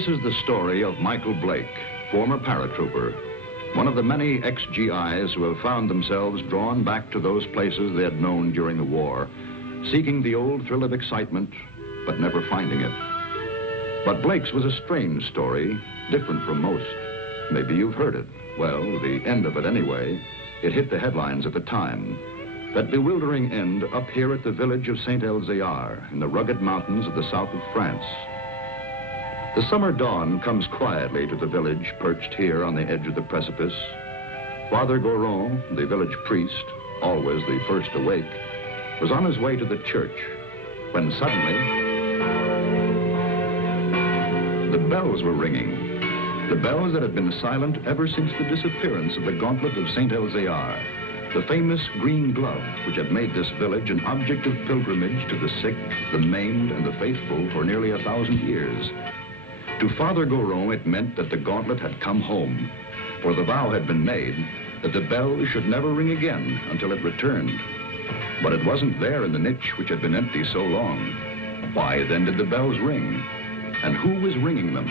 This is the story of Michael Blake, former paratrooper, one of the many ex-GIs who have found themselves drawn back to those places they had known during the war, seeking the old thrill of excitement, but never finding it. But Blake's was a strange story, different from most. Maybe you've heard it. Well, the end of it anyway. It hit the headlines at the time. That bewildering end up here at the village of Saint-Elzéar in the rugged mountains of the south of France. The summer dawn comes quietly to the village perched here on the edge of the precipice. Father Goron, the village priest, always the first awake, was on his way to the church when suddenly the bells were ringing. The bells that had been silent ever since the disappearance of the gauntlet of Saint-Elzéar, the famous green glove which had made this village an object of pilgrimage to the sick, the maimed, and the faithful for nearly 1,000 years. To Father Goron, it meant that the gauntlet had come home, for the vow had been made that the bell should never ring again until it returned. But it wasn't there in the niche which had been empty so long. Why then did the bells ring? And who was ringing them?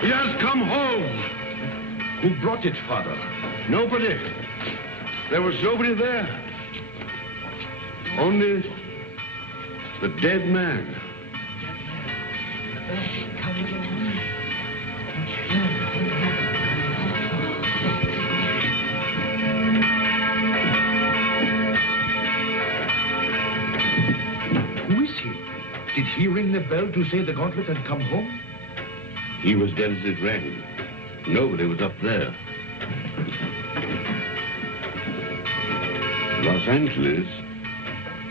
He has come home. Who brought it, Father? Nobody. There was nobody there. Only the dead man. Who is he? Did he ring the bell to say the gauntlet had come home? He was dead as it rang. Nobody was up there. Los Angeles,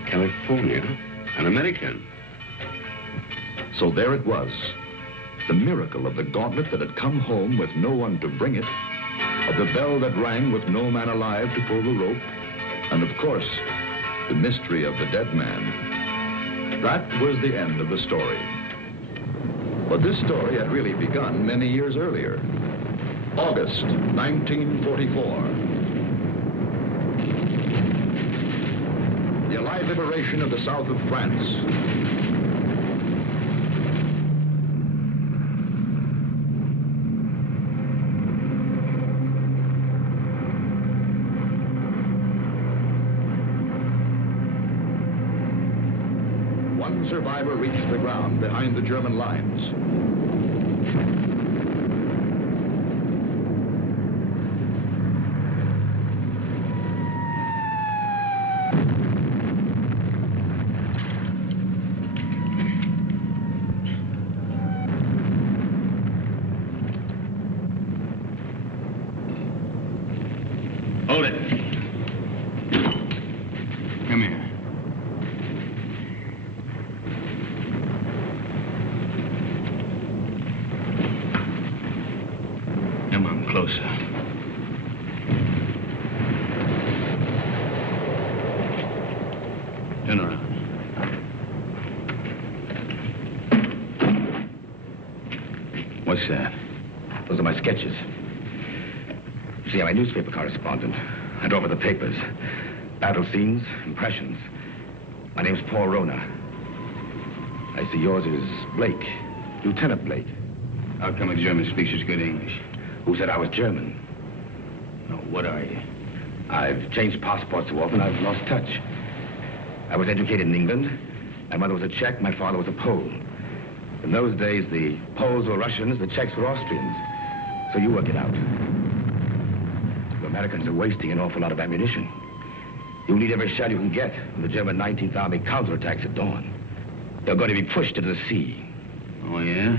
California, an American. So there it was. The miracle of the gauntlet that had come home with no one to bring it, of the bell that rang with no man alive to pull the rope, and of course, the mystery of the dead man. That was the end of the story. But this story had really begun many years earlier. August 1944. The Allied liberation of the south of France. One survivor reached the ground behind the German lines. Hold it. Come here. Come on, closer. Turn around. What's that? Those are my sketches. You see, I'm a newspaper correspondent. I draw for the papers. Battle scenes, impressions. My name's Paul Rona. I see yours is Blake, Lieutenant Blake. How come a German speaks such good English? Who said I was German? No, what are you? I've changed passports so often I've lost touch. I was educated in England. My mother was a Czech, my father was a Pole. In those days, the Poles were Russians, the Czechs were Austrians. So you work it out. The Americans are wasting an awful lot of ammunition. You'll need every shell you can get when the German 19th Army counterattacks at dawn. They're going to be pushed into the sea. Oh, yeah?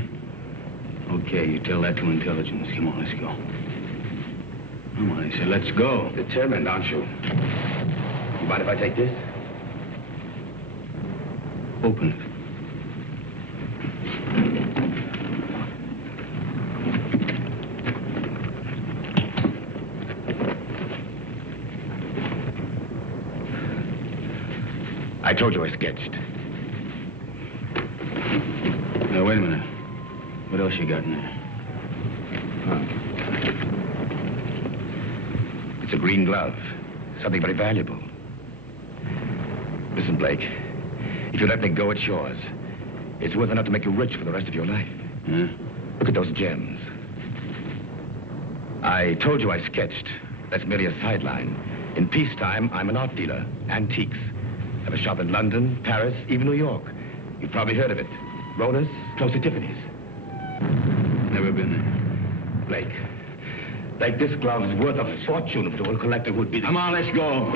Okay, you tell that to intelligence. Come on, let's go. Come on, I said, let's go. Determined, aren't you? You mind if I take this? Open it. I told you I sketched. Now, wait a minute. What else you got in there? It's a green glove. Something very valuable. Listen, Blake. If you let me go, it's yours. It's worth enough to make you rich for the rest of your life. Yeah? Look at those gems. I told you I sketched. That's merely a sideline. In peacetime, I'm an art dealer. Antiques. I have a shop in London, Paris, even New York. You've probably heard of it. Rona's, close to Tiffany's. Never been there. Blake. Blake, this glove is worth a fortune if it were a collector who'd be... Come on, let's go.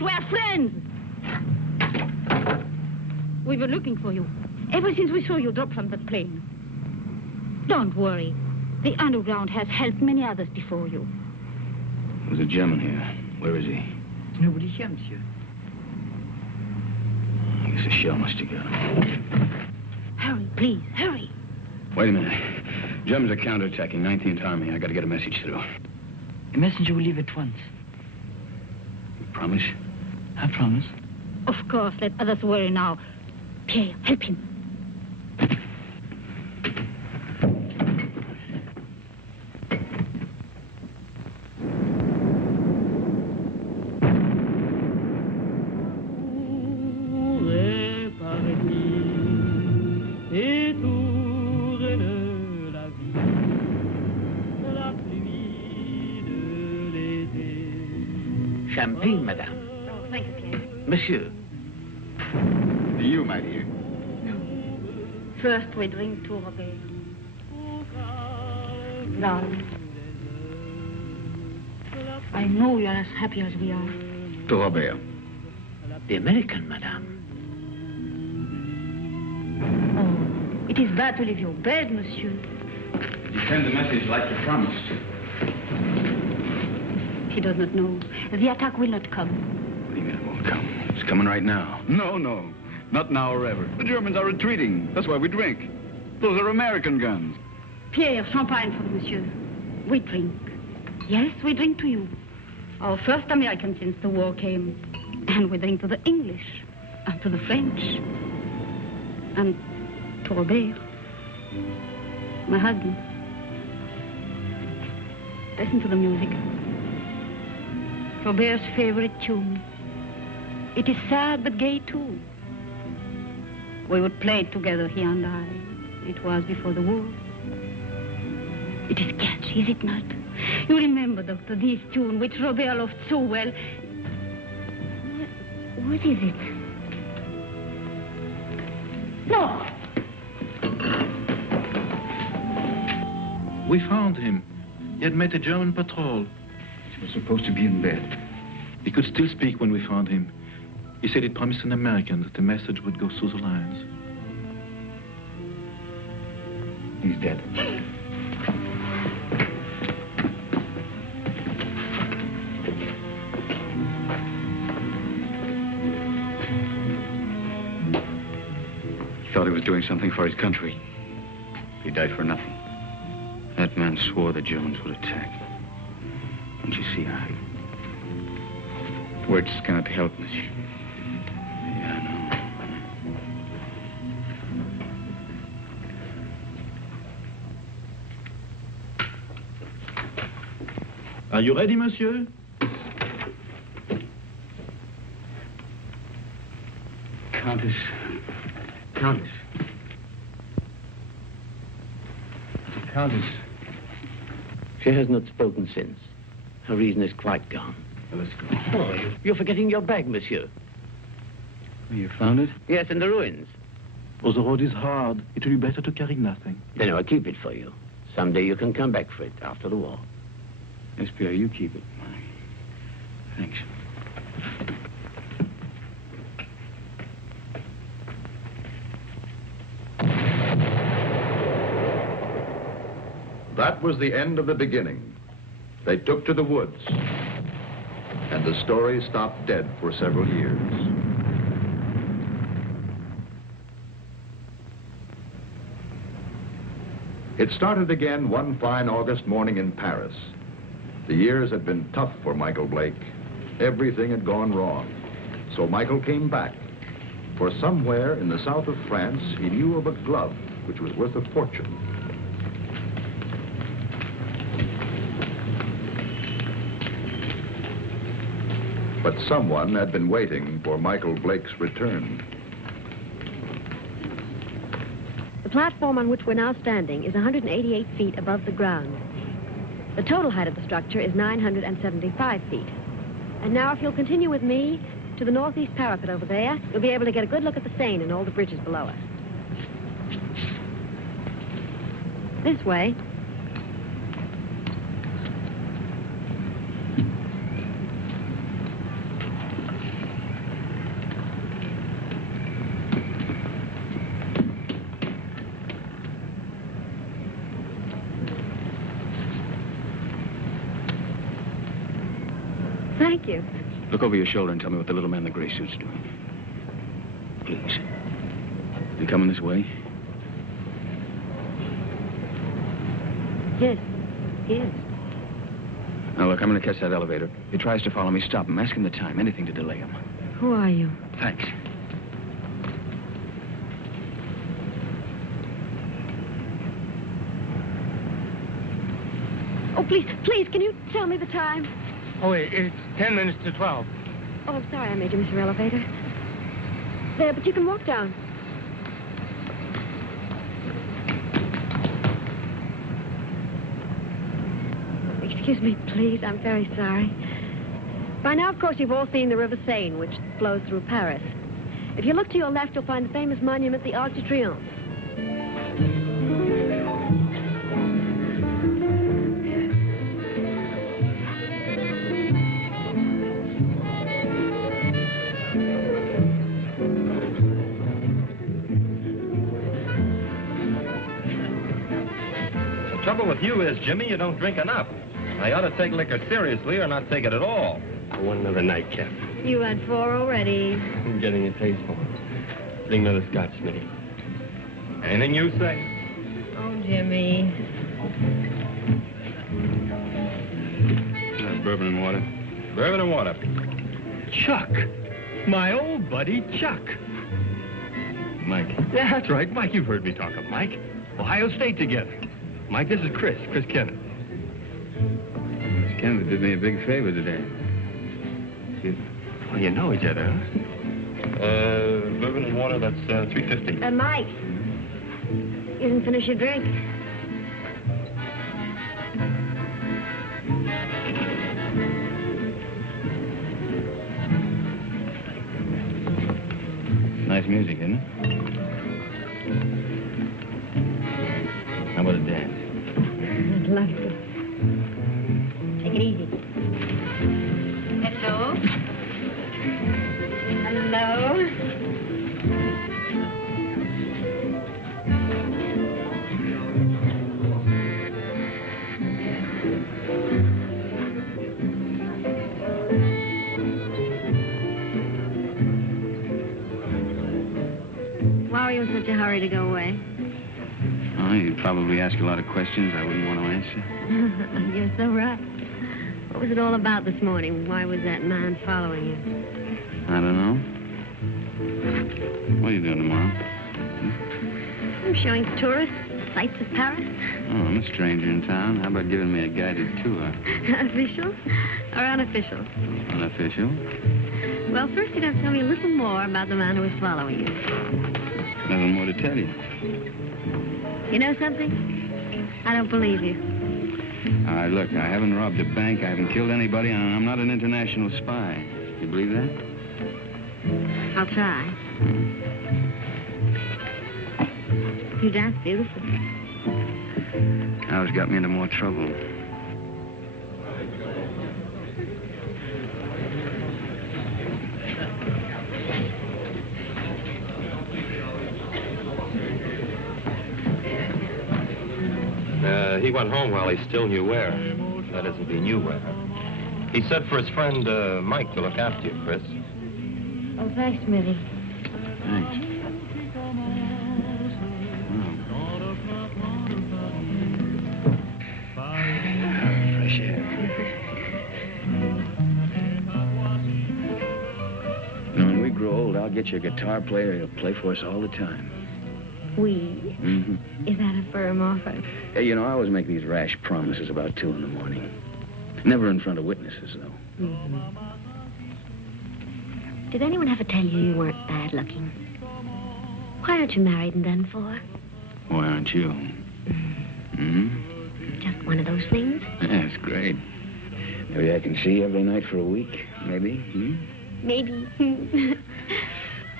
We're friends. We were looking for you ever since we saw you drop from that plane. Don't worry. The underground has helped many others before you. There's a German here. Where is he? Nobody here, monsieur. I guess a shell must have got him. Hurry, please, hurry. Wait a minute. Germans are counterattacking 19th Army. I got to get a message through. A messenger will leave at once. You promise? I promise. Of course, let others worry now. Pierre, help him. Champagne, madame. Oh, thank you, Pierre. Monsieur. You, my dear. First, we drink to Robert. Darling, I know you are as happy as we are. To Robert. The American, madame. Oh, it is bad to leave your bed, monsieur. You send the message like you promised. He does not know. The attack will not come. What do you mean it won't come? It's coming right now. No. Not now or ever. The Germans are retreating. That's why we drink. Those are American guns. Pierre, champagne for monsieur. We drink. Yes, we drink to you. Our first American since the war came. And we drink to the English. And to the French. And to Robert. My husband. Listen to the music. Robert's favorite tune. It is sad but gay too. We would play it together, he and I. It was before the war. It is catchy, is it not? You remember, Doctor, this tune which Robert loved so well. What is it? No! We found him. He had met a German patrol. He was supposed to be in bed. He could still speak when we found him. He said he'd promised an American that the message would go through the lines. He's dead. was doing something for his country. He died for nothing. That man swore the Germans would attack. Don't you see, words cannot help, monsieur. Yeah, I know. Are you ready, monsieur? Countess. Countess. Countess. She has not spoken since. Her reason is quite gone. Well, let's go. Oh, you're forgetting your bag, monsieur. You found it? Yes, in the ruins. Oh, the road is hard. It will be better to carry nothing. Then I'll keep it for you. Someday you can come back for it after the war. Yes, Pierre, you keep it. Thanks. That was the end of the beginning. They took to the woods, and the story stopped dead for several years. It started again one fine August morning in Paris. The years had been tough for Michael Blake. Everything had gone wrong. So Michael came back. For somewhere in the south of France, he knew of a glove which was worth a fortune. But someone had been waiting for Michael Blake's return. The platform on which we're now standing is 188 feet above the ground. The total height of the structure is 975 feet. And now, if you'll continue with me to the northeast parapet over there, you'll be able to get a good look at the Seine and all the bridges below us. This way. Thank you. Look over your shoulder and tell me what the little man in the gray suit's doing. Please. You coming this way? Yes, he is. Now, look, I'm going to catch that elevator. If he tries to follow me, stop him. Ask him the time. Anything to delay him. Who are you? Thanks. Oh, please, can you tell me the time? Oh, it's 10 minutes to 12. Oh, I'm sorry I made you miss your elevator. There, but you can walk down. Excuse me, please. I'm very sorry. By now, of course, you've all seen the River Seine, which flows through Paris. If you look to your left, you'll find the famous monument, the Arc de Triomphe. The trouble with you is, Jimmy, you don't drink enough. I ought to take liquor seriously or not take it at all. One another night, Cap. You had 4 already. I'm getting a taste for it. Bring another scotch, Smitty. Anything you say. Oh, Jimmy. Bourbon and water. Bourbon and water. Chuck. My old buddy, Chuck. Mike. Yeah, that's right. Mike, you've heard me talk of Mike. Ohio State together. Mike, this is Chris Kenneth. Miss Kennedy did me a big favor today. Well, you know each other, huh? Bourbon and water, that's $3.50. Mike, you didn't finish your drink. Nice music, isn't it? How about a dance? I'd love to. Take it easy. Hello? Hello? Why are you in such a hurry to go away? Oh, you'd probably ask a lot of questions I wouldn't want to answer. You're so right. What was it all about this morning? Why was that man following you? I don't know. What are you doing tomorrow? I'm showing tourists sights of Paris. Oh, I'm a stranger in town. How about giving me a guided tour? Official or unofficial? Unofficial. Well, first you'd have to tell me a little more about the man who was following you. Nothing more to tell you. You know something? I don't believe you. All right, look, I haven't robbed a bank, I haven't killed anybody, and I'm not an international spy. You believe that? I'll try. You dance beautifully. Now it's got me into more trouble. He went home while he still knew where. That is, if he knew where. He said for his friend, Mike, to look after you, Chris. Oh, thanks, Smithy. Thanks. Fresh air. When we grow old, I'll get you a guitar player who'll play for us all the time. We? Mm-hmm. Is that a firm offer? Hey, you know, I always make these rash promises about 2 in the morning. Never in front of witnesses, though. Mm-hmm. Did anyone ever tell you weren't bad looking? Why aren't you married and done for? Why aren't you? Mm-hmm. Just one of those things? Yeah, it's great. Maybe I can see you every night for a week. Maybe. Hmm? Maybe.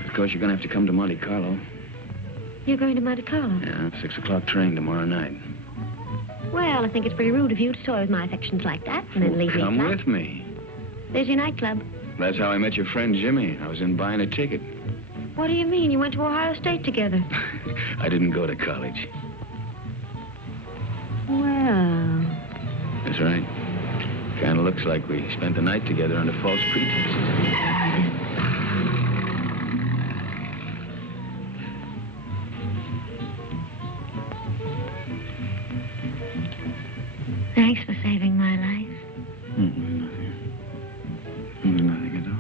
Of course, you're going to have to come to Monte Carlo. You're going to Monte Carlo? Yeah, 6 o'clock train tomorrow night. Well, I think it's pretty rude of you to toy with my affections like that and then leave me Come flat. with me. There's your nightclub. That's how I met your friend Jimmy. I was in buying a ticket. What do you mean? You went to Ohio State together. I didn't go to college. Well... That's right. Kind of looks like we spent the night together under false pretenses. Thanks for saving my life. Nothing. Nothing at all.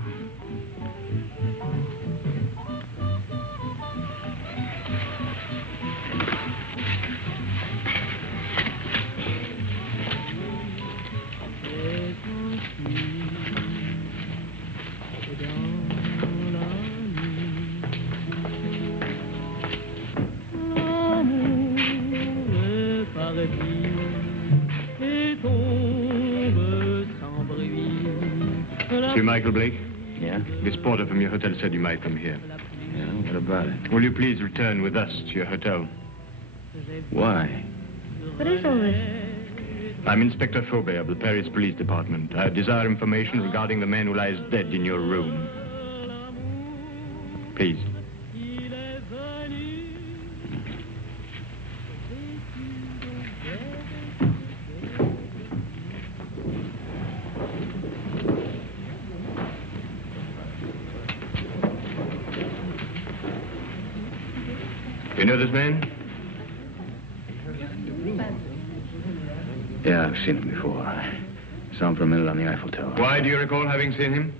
Monsieur Michael Blake? Yeah? This porter from your hotel said you might come here. Yeah, what about it? Will you please return with us to your hotel? Why? What is all this? I'm Inspector Faubert of the Paris Police Department. I desire information regarding the man who lies dead in your room. Please. You know this man? Yeah, I've seen him before. I saw him for a minute on the Eiffel Tower. Why do you recall having seen him?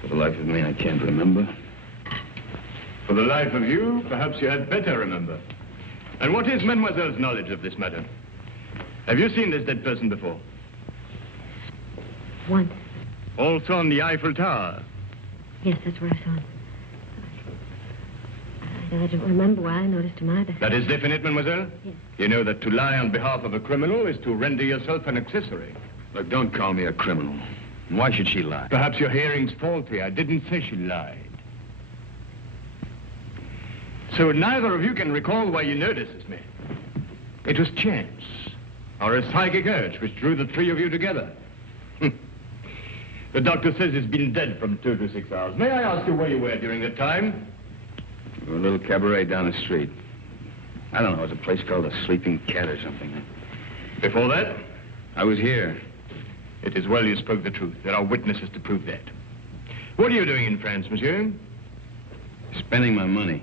For the life of me, I can't remember. For the life of you, perhaps you had better remember. And what is Mademoiselle's knowledge of this matter? Have you seen this dead person before? Once. Also on the Eiffel Tower? Yes, that's where I saw him. I don't remember why I noticed him either. That is definite, mademoiselle? Yes. You know that to lie on behalf of a criminal is to render yourself an accessory. Look, don't call me a criminal. Why should she lie? Perhaps your hearing's faulty. I didn't say she lied. So neither of you can recall why you noticed this man. It was chance, or a psychic urge which drew the 3 of you together. The doctor says he's been dead from 2 to 6 hours. May I ask you where you were during that time? A little cabaret down the street. I don't know, it was a place called the Sleeping Cat or something. Before that? I was here. It is well you spoke the truth. There are witnesses to prove that. What are you doing in France, monsieur? Spending my money.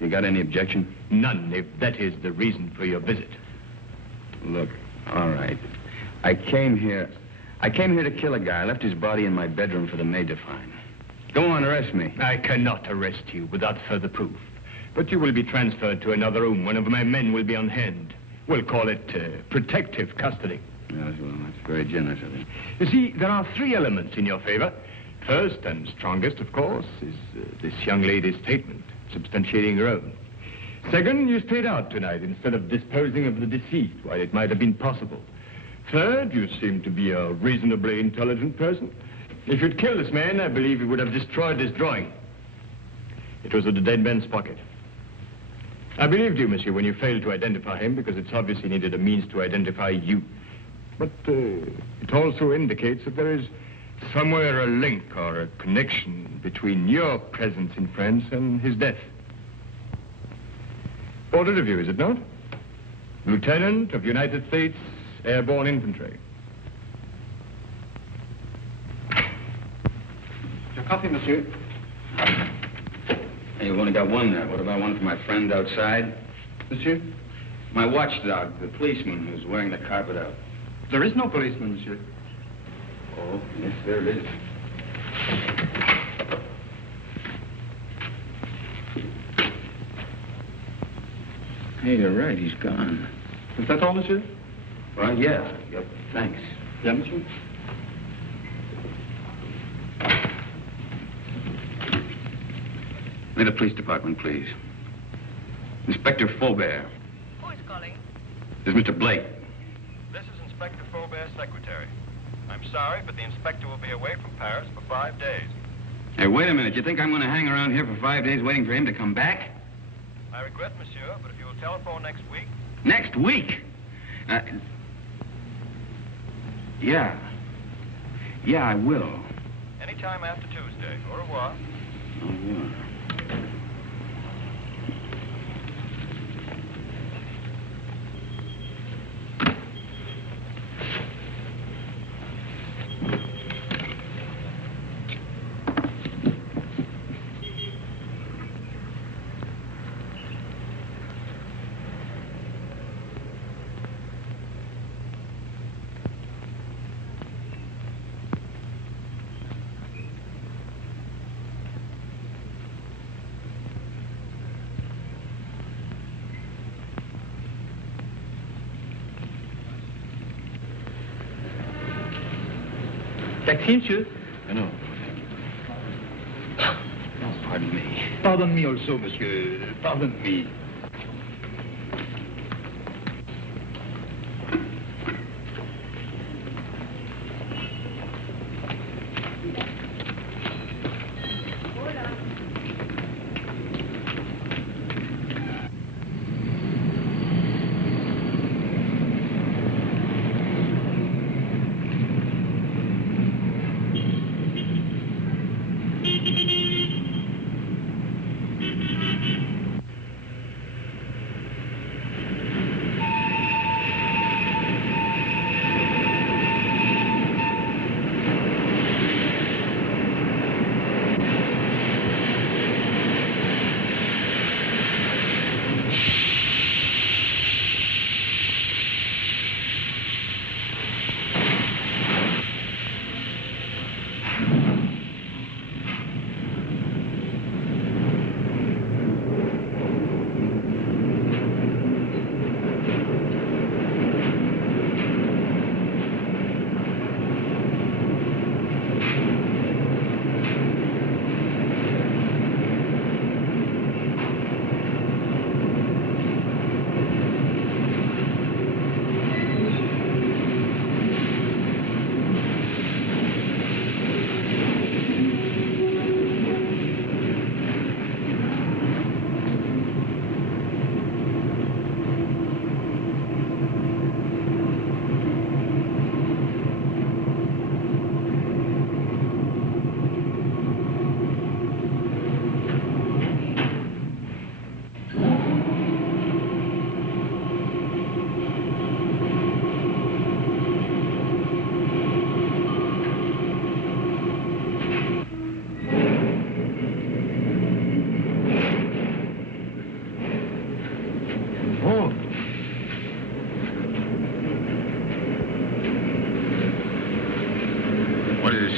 You got any objection? None, if that is the reason for your visit. Look, all right. I came here to kill a guy. I left his body in my bedroom for the maid to find. Go on, arrest me. I cannot arrest you without further proof. But you will be transferred to another room. One of my men will be on hand. We'll call it protective custody. Yes, well, that's very generous of you. You see, there are 3 elements in your favor. First and strongest, of course, is this young lady's statement, substantiating her own. Second, you stayed out tonight instead of disposing of the deceased while it might have been possible. Third, you seem to be a reasonably intelligent person. If you'd killed this man, I believe you would have destroyed this drawing. It was in the dead man's pocket. I believed you, monsieur, when you failed to identify him, because it's obvious he needed a means to identify you. But it also indicates that there is somewhere a link or a connection between your presence in France and his death. Portrait of you, is it not? Lieutenant of United States Airborne Infantry. Your coffee, monsieur. Hey, you've only got one there. What about one for my friend outside? Monsieur? My watchdog, the policeman who's wearing the carpet out. There is no policeman, monsieur. Oh, yes, there it is. Hey, you're right. He's gone. Is that all, monsieur? Well, yeah. Yep. Thanks. Yeah, monsieur. May the police department, please. Inspector Faubert. Who is calling? This is Mr. Blake. This is Inspector Faubert's secretary. I'm sorry, but the inspector will be away from Paris for 5 days. Hey, wait a minute. You think I'm going to hang around here for 5 days waiting for him to come back? I regret, monsieur, but if you will telephone next week... Next week? Yeah. Yeah, I will. Anytime after Tuesday. Au revoir. Au revoir. Taxi, monsieur? No. Oh, pardon me. Pardon me also, monsieur. Pardon me.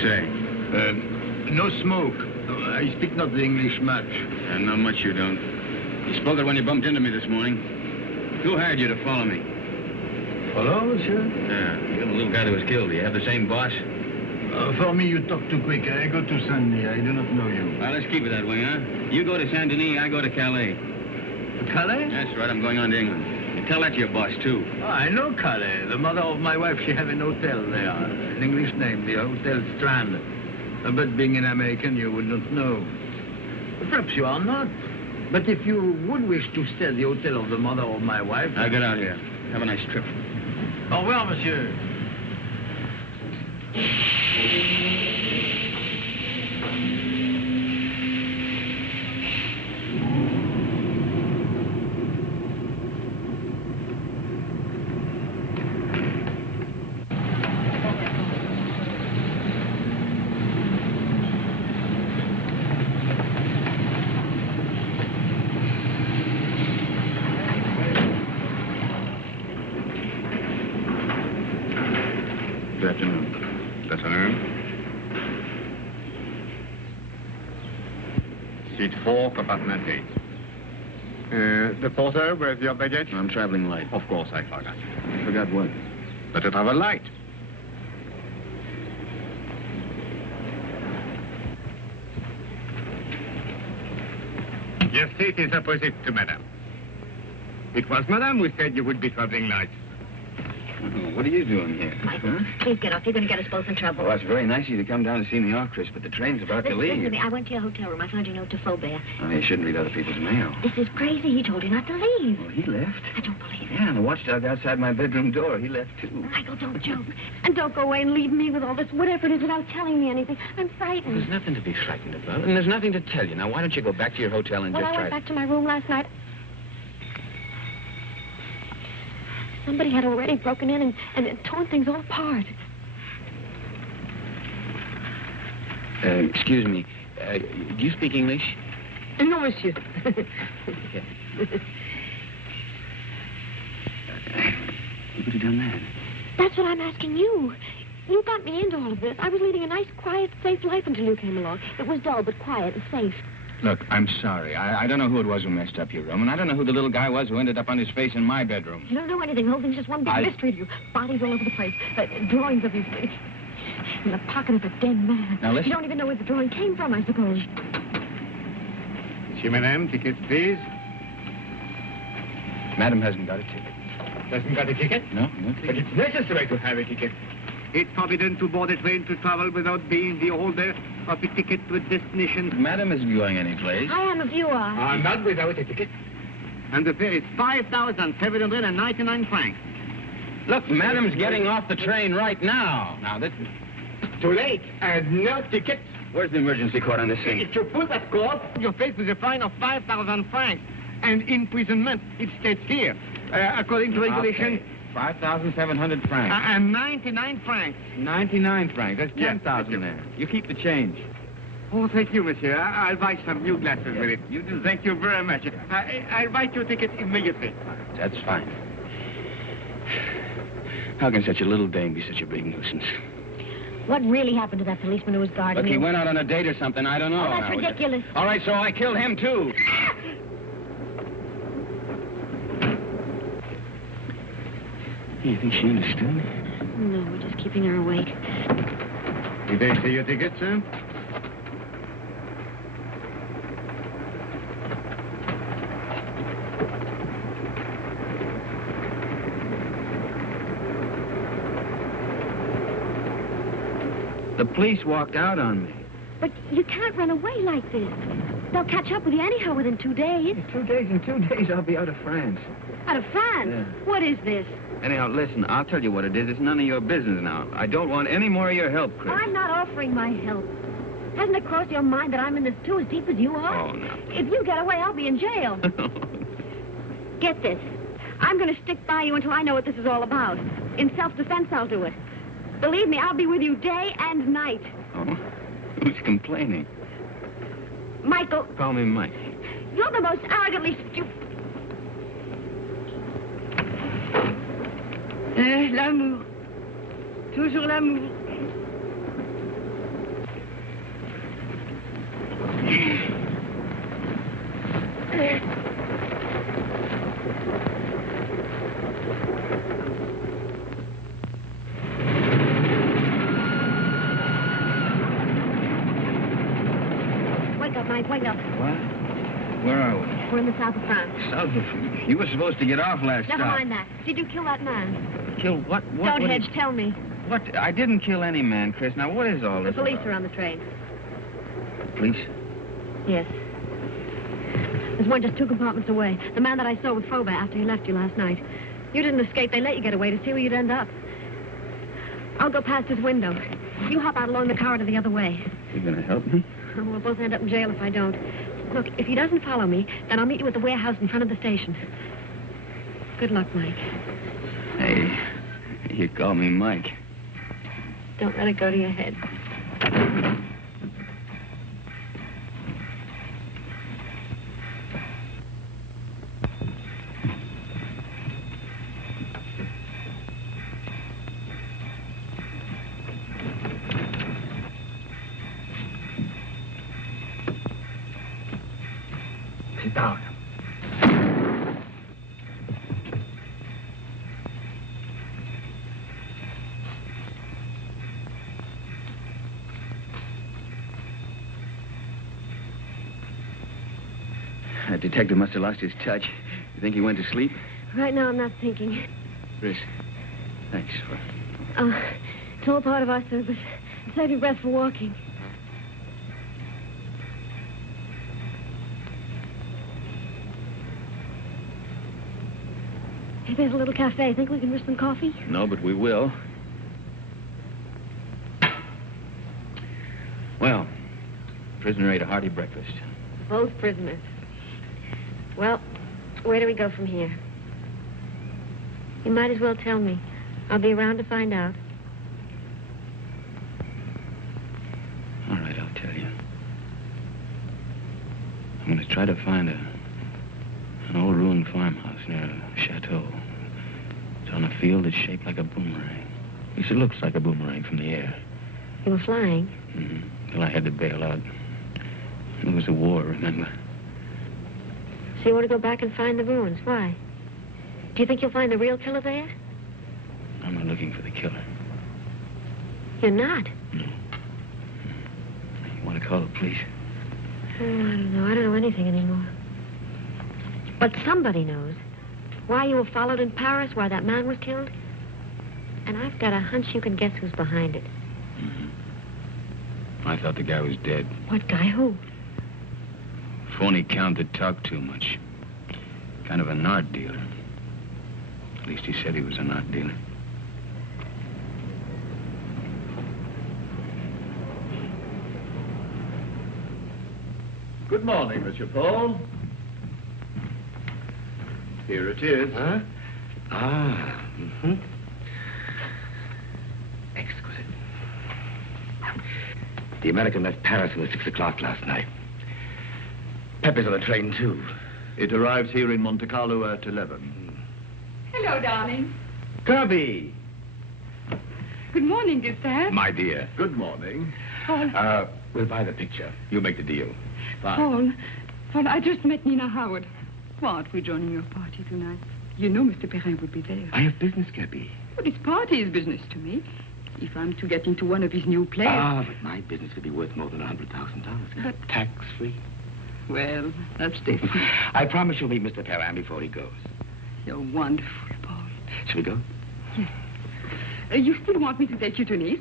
say? No smoke. I speak not the English much. Not much you don't. You spoke it when you bumped into me this morning. Who hired you to follow me? Follow, monsieur? Yeah, you're the little guy that was killed. Do you have the same boss? For me, you talk too quick. I go to Saint-Denis. I do not know you. Well, let's keep it that way, huh? You go to Saint-Denis, I go to Calais. Calais? That's right, I'm going on to England. You tell that to your boss, too. Oh, I know Calais. The mother of my wife, she have an hotel there. An English name, the Hotel Strand. But being an American, you would not know. Perhaps you are not. But if you would wish to stay at the hotel of the mother of my wife... I'll get out here. Have a nice trip. Au revoir, monsieur. Good afternoon. Good afternoon. Seat 4, compartment 8. The porter, where's your baggage? I'm traveling light. Of course, I forgot. Forgot what? But to travel light. Your seat is opposite to Madame. It was Madame who said you would be traveling light. Oh, what are you doing here? Michael, please get off. You're going to get us both in trouble. Well, that's very nice of you to come down to see me off, Chris, but the train's about to leave. Listen to me. I went to your hotel room. I found your note to Faubert. Oh, you shouldn't read other people's mail. This is crazy. He told you not to leave. Well, he left. I don't believe it. Yeah, and the watchdog outside my bedroom door, he left, too. Michael, don't joke. And don't go away and leave me with all this, whatever it is, without telling me anything. I'm frightened. There's nothing to be frightened about, and there's nothing to tell you. Now, why don't you go back to your hotel and Well, just I try went back to my room last night. Somebody had already broken in and torn things all apart. Excuse me. Do you speak English? No, monsieur. Who could have done that? That's what I'm asking you. You got me into all of this. I was leading a nice, quiet, safe life until you came along. It was dull, but quiet and safe. Look, I'm sorry. I don't know who it was who messed up your room, and I don't know who the little guy was who ended up on his face in my bedroom. You don't know anything. The whole thing's just one big mystery to you. Bodies all over the place. Drawings of you in the pocket of a dead man. Now, listen. You don't even know where the drawing came from, I suppose. Monsieur, Madame, ticket, please. Madam hasn't got a ticket. Doesn't got a ticket? No ticket. But it's necessary to have a ticket. It's forbidden to board a train to travel without being the holder of a ticket to a destination. Madam isn't going anyplace. I am if you are. Not without a ticket. And the fare is 5,799 francs. Look, Madam's getting off the train right now. Now, this... Too late. And no ticket. Where's the emergency cord on this thing? If you pull that cord, you're faced with a fine of 5,000 francs. And imprisonment, it states here. According to regulation... Okay. 5,700 francs. And 99 francs. 99 francs. That's 10,000 yes, there. You keep the change. Oh, thank you, monsieur. I'll buy some new glasses with it. You do. Thank you very much. I'll write your ticket immediately. That's fine. How can such a little dame be such a big nuisance? What really happened to that policeman who was guarding Look, you? he went out on a date or something. I don't know. Oh, that's ridiculous. All right, so I killed him, too. You think she understood? No, we're just keeping her awake. Did they see your ticket, sir? The police walked out on me. But you can't run away like this. They'll catch up with you anyhow within 2 days. In 2 days, I'll be out of France. Out of France? Yeah. What is this? Anyhow, listen, I'll tell you what it is. It's none of your business now. I don't want any more of your help, Chris. I'm not offering my help. Hasn't it crossed your mind that I'm in this too as deep as you are? Oh, no. If you get away, I'll be in jail. Get this. I'm going to stick by you until I know what this is all about. In self-defense, I'll do it. Believe me, I'll be with you day and night. Oh? Who's complaining? Michael. Call me Mike. You're the most arrogantly stupid... L'amour. Toujours l'amour. Wake up, Mike, wake up. What? Where are we? We're in the south of France. South of... You were supposed to get off last Never stop. mind that. Did you kill that man? Kill what? Don't hedge, tell me. What? I didn't kill any man, Chris. Now, what is all The this police about? are on the train. Police? Yes. There's one just 2 compartments away. The man that I saw with Fauber after he left you last night. You didn't escape. They let you get away to see where you'd end up. I'll go past his window. You hop out along the corridor the other way. You gonna help me? Oh, we'll both end up in jail if I don't. Look, if he doesn't follow me, then I'll meet you at the warehouse in front of the station. Good luck, Mike. Hey, you call me Mike. Don't let it go to your head. Sit down. That detective must have lost his touch. You think he went to sleep? Right now, I'm not thinking. Chris, thanks for... It's all part of our service. Save your breath for walking. Hey, there's a little cafe. Think we can risk some coffee? No, but we will. Well, prisoner ate a hearty breakfast. Both prisoners. Well, where do we go from here? You might as well tell me. I'll be around to find out. All right, I'll tell you. I'm going to try to find an old ruined farmhouse near a chateau. It's on a field that's shaped like a boomerang. At least it looks like a boomerang from the air. You were flying? Mm-hmm. Till I had to bail out. It was a war, remember? So you want to go back and find the ruins? Why? Do you think you'll find the real killer there? I'm not looking for the killer. You're not? No. You want to call the police? Oh, I don't know. I don't know anything anymore. But somebody knows. Why you were followed in Paris, why that man was killed. And I've got a hunch you can guess who's behind it. Mm-hmm. I thought the guy was dead. What guy? Who? Phony count that talked too much. Kind of an art dealer. At least he said he was an art dealer. Good morning, Monsieur Paul. Here it is. Huh? Ah, mm-hmm. Exquisite. The American left Paris at 6 o'clock last night. Pepe's on the train, too. It arrives here in Monte Carlo at 11. Hello, darling. Kirby! Good morning, dear Dad. My dear. Good morning. Paul. We'll buy the picture. You make the deal. Fine. Paul, I just met Nina Howard. Why aren't we joining your party tonight? You know Mr. Perrin would be there. I have business, Kirby. Well, this party is business to me. If I'm to get into one of his new plays... Ah, but my business could be worth more than $100,000. But... Tax-free. Well, that's different. I promise you'll meet Mr. Perrin before he goes. You're wonderful, Paul. Shall we go? Yes. You still want me to take you to Nice?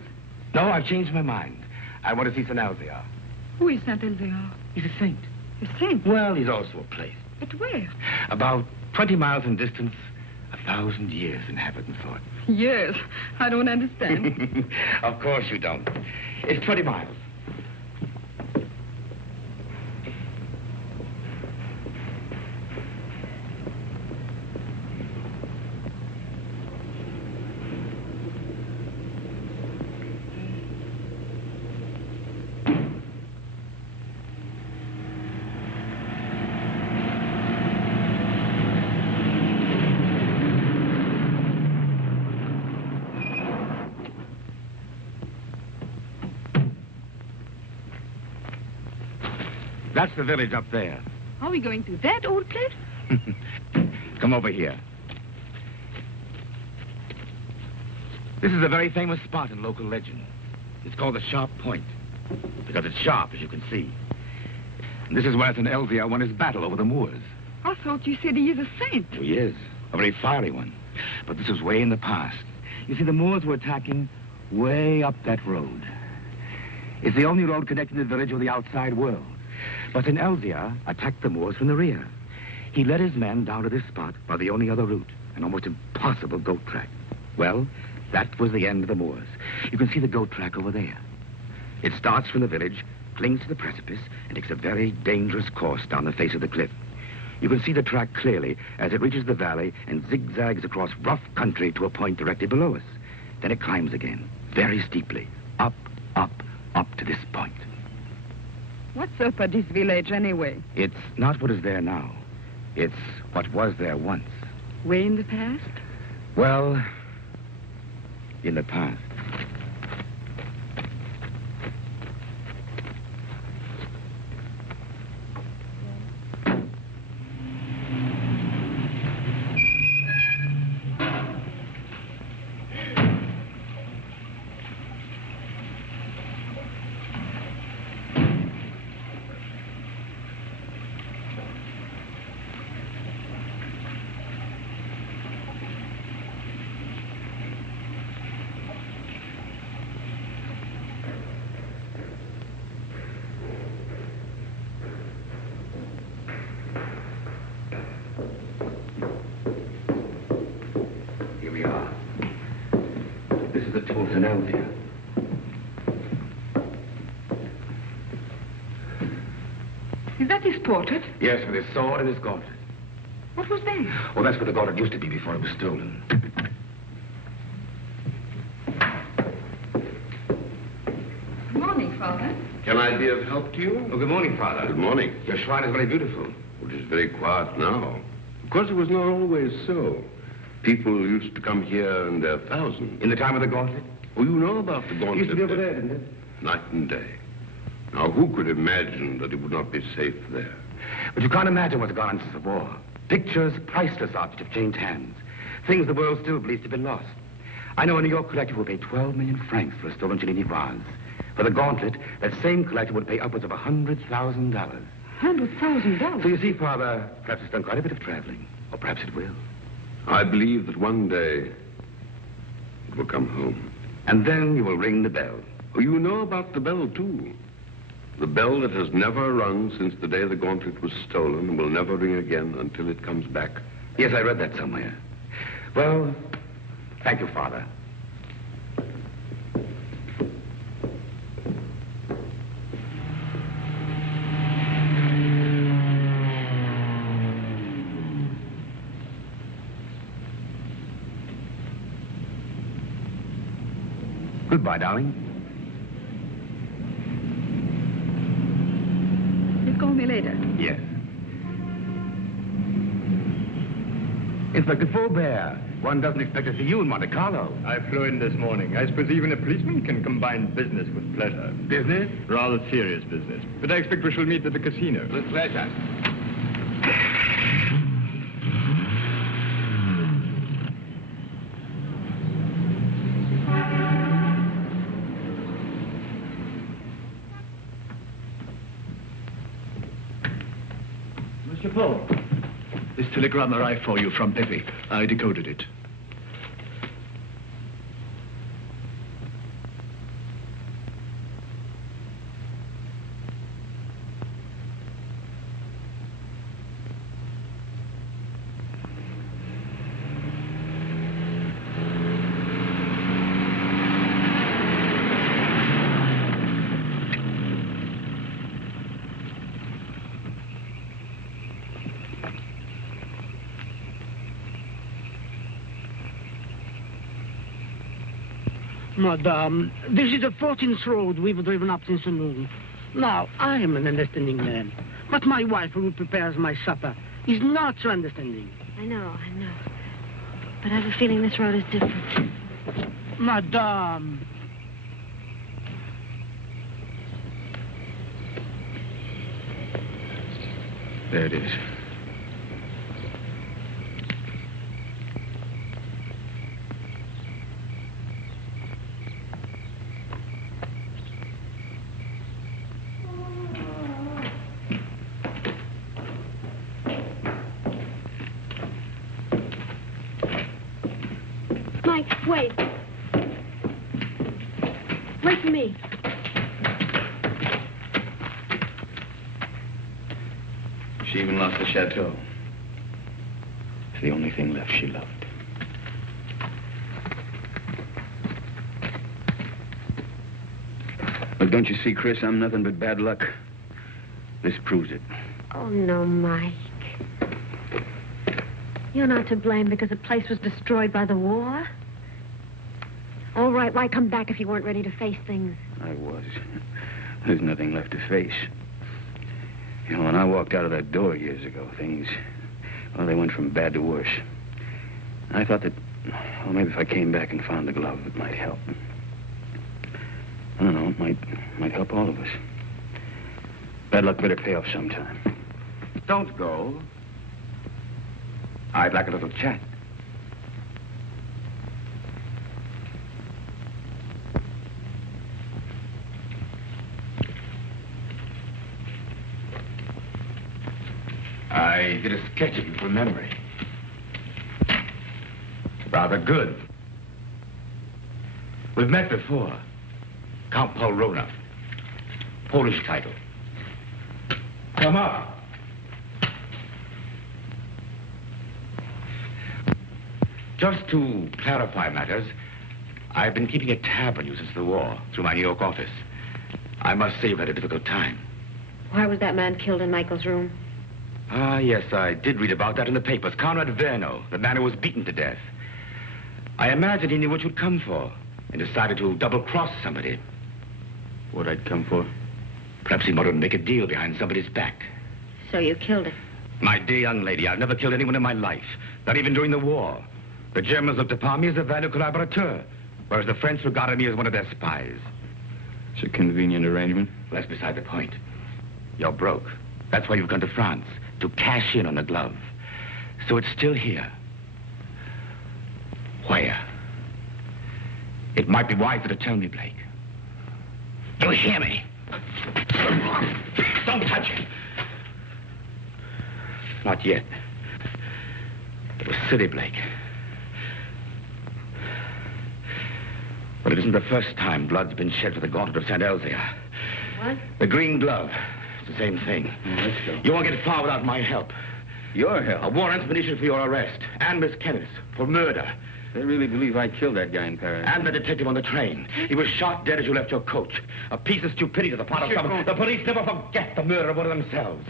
No, I've changed my mind. I want to see Saint Elzéar. Who is Saint Elzéar? He's a saint. A saint? Well, he's also a place. But where? About 20 miles in distance, 1,000 years in habit and thought. Yes, I don't understand. Of course you don't. It's 20 miles. That's the village up there. Are we going to that old place? Come over here. This is a very famous spot in local legend. It's called the Sharp Point, because it's sharp, as you can see. And this is where St. Elzevir won his battle over the Moors. I thought you said he is a saint. Oh, he is. A very fiery one. But this was way in the past. You see, the Moors were attacking way up that road. It's the only road connecting the village with the outside world. But St. Elzevir attacked the Moors from the rear. He led his men down to this spot by the only other route, an almost impossible goat track. Well, that was the end of the Moors. You can see the goat track over there. It starts from the village, clings to the precipice, and takes a very dangerous course down the face of the cliff. You can see the track clearly as it reaches the valley and zigzags across rough country to a point directly below us. Then it climbs again, very steeply, up, up, up to this point. What's up at this village, anyway? It's not what is there now. It's what was there once. Way in the past? Well, in the past. St. Elzevir. Is that his portrait? Yes, with his sword and his gauntlet. What was that? Oh, that's where the gauntlet used to be before it was stolen. Good morning, Father. Can I be of help to you? Oh, good morning, Father. Good morning. Your shrine is very beautiful. It is very quiet now. Of course, it was not always so. People used to come here in their thousands. In the time of the gauntlet? Oh, you know about the gauntlet. It used to be over there, didn't it? Night and day. Now, who could imagine that it would not be safe there? But you can't imagine what's gone on since the war. Pictures, priceless objects have changed hands. Things the world still believes to be lost. I know a New York collector will pay 12 million francs for a stolen Cellini vase. For the gauntlet, that same collector would pay upwards of $100,000. $100,000? So you see, Father, perhaps it's done quite a bit of traveling. Or perhaps it will. I believe that one day it will come home. And then you will ring the bell. Oh, you know about the bell, too. The bell that has never rung since the day the gauntlet was stolen and will never ring again until it comes back. Yes, I read that somewhere. Well, thank you, Father. Goodbye, darling. You'll call me later. Yes. Inspector Faubert, one doesn't expect to see you in Monte Carlo. I flew in this morning. I suppose even a policeman can combine business with pleasure. Business? Rather serious business. But I expect we shall meet at the casino. With pleasure. Mr. Paul, this telegram arrived for you from Pepe. I decoded it. Madame, this is the 14th road we've driven up since noon. Now, I am an understanding man, but my wife, who prepares my supper, is not so understanding. I know. But I have a feeling this road is different. Madame. There it is. Mike, wait. Wait for me. She even lost the chateau. It's the only thing left she loved. Look, don't you see, Chris? I'm nothing but bad luck. This proves it. Oh, no, Mike. You're not to blame because the place was destroyed by the war. All right, why come back if you weren't ready to face things? I was. There's nothing left to face. You know, when I walked out of that door years ago, things, well, they went from bad to worse. I thought that, well, maybe if I came back and found the glove, it might help. I don't know, it might help all of us. Bad luck better pay off sometime. Don't go. I'd like a little chat. I did a sketch of you from memory. Rather good. We've met before. Count Paul Rona. Polish title. Come up. Just to clarify matters, I've been keeping a tab on you since the war, through my New York office. I must say you've had a difficult time. Why was that man killed in Michael's room? Ah, yes, I did read about that in the papers. Conrad Verno, the man who was beaten to death. I imagined he knew what you'd come for and decided to double-cross somebody. What I'd come for? Perhaps he wanted to make a deal behind somebody's back. So you killed him. My dear young lady, I've never killed anyone in my life, not even during the war. The Germans looked upon me as a valued collaborator, whereas the French regarded me as one of their spies. It's a convenient arrangement. Well, that's beside the point. You're broke. That's why you've gone to France, to cash in on the glove. So it's still here. Where? It might be wiser to tell me, Blake. You hear me? Don't touch it. Not yet. It was silly, Blake. But it isn't the first time blood's been shed for the gauntlet of St. Elzea. What? The green glove. It's the same thing. Let's go. You won't get far without my help. Your help? A war expedition for your arrest. And Miss Kenneth for murder. They really believe I killed that guy in Paris. And the detective on the train. He was shot dead as you left your coach. A piece of stupidity to the part of someone. The police never forget the murder of one of themselves.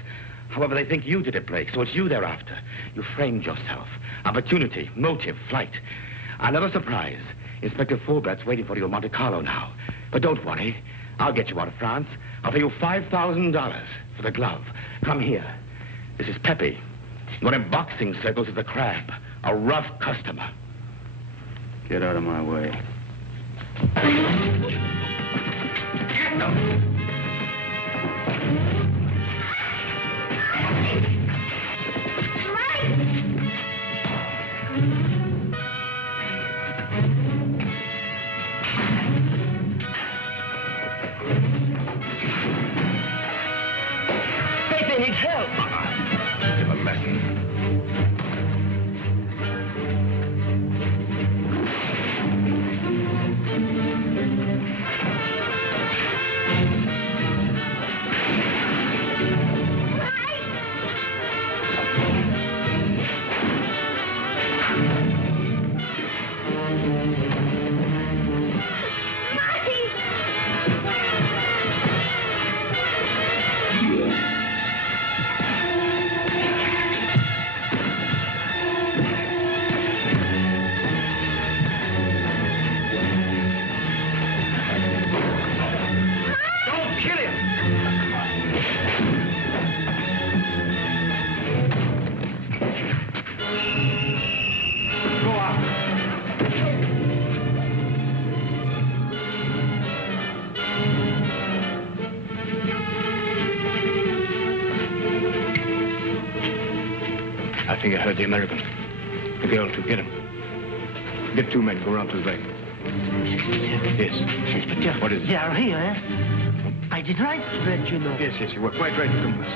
However, they think you did it, Blake, so it's you they're after. You framed yourself. Opportunity, motive, flight. Another surprise. Inspector Fulbert's waiting for you in Monte Carlo now. But don't worry. I'll get you out of France. I'll pay you $5,000 for the glove. Come here. This is Pepe. Known in boxing circles as the Crab. A rough customer. Get out of my way. Get them! Pepe needs help. Give a lesson. think I heard the American. The girl, too. Get him. Get 2 men. Go round to the back. Yes. Inspector. What is it? They are here, eh? I did right to let you know. Yes, you were quite right to come with us.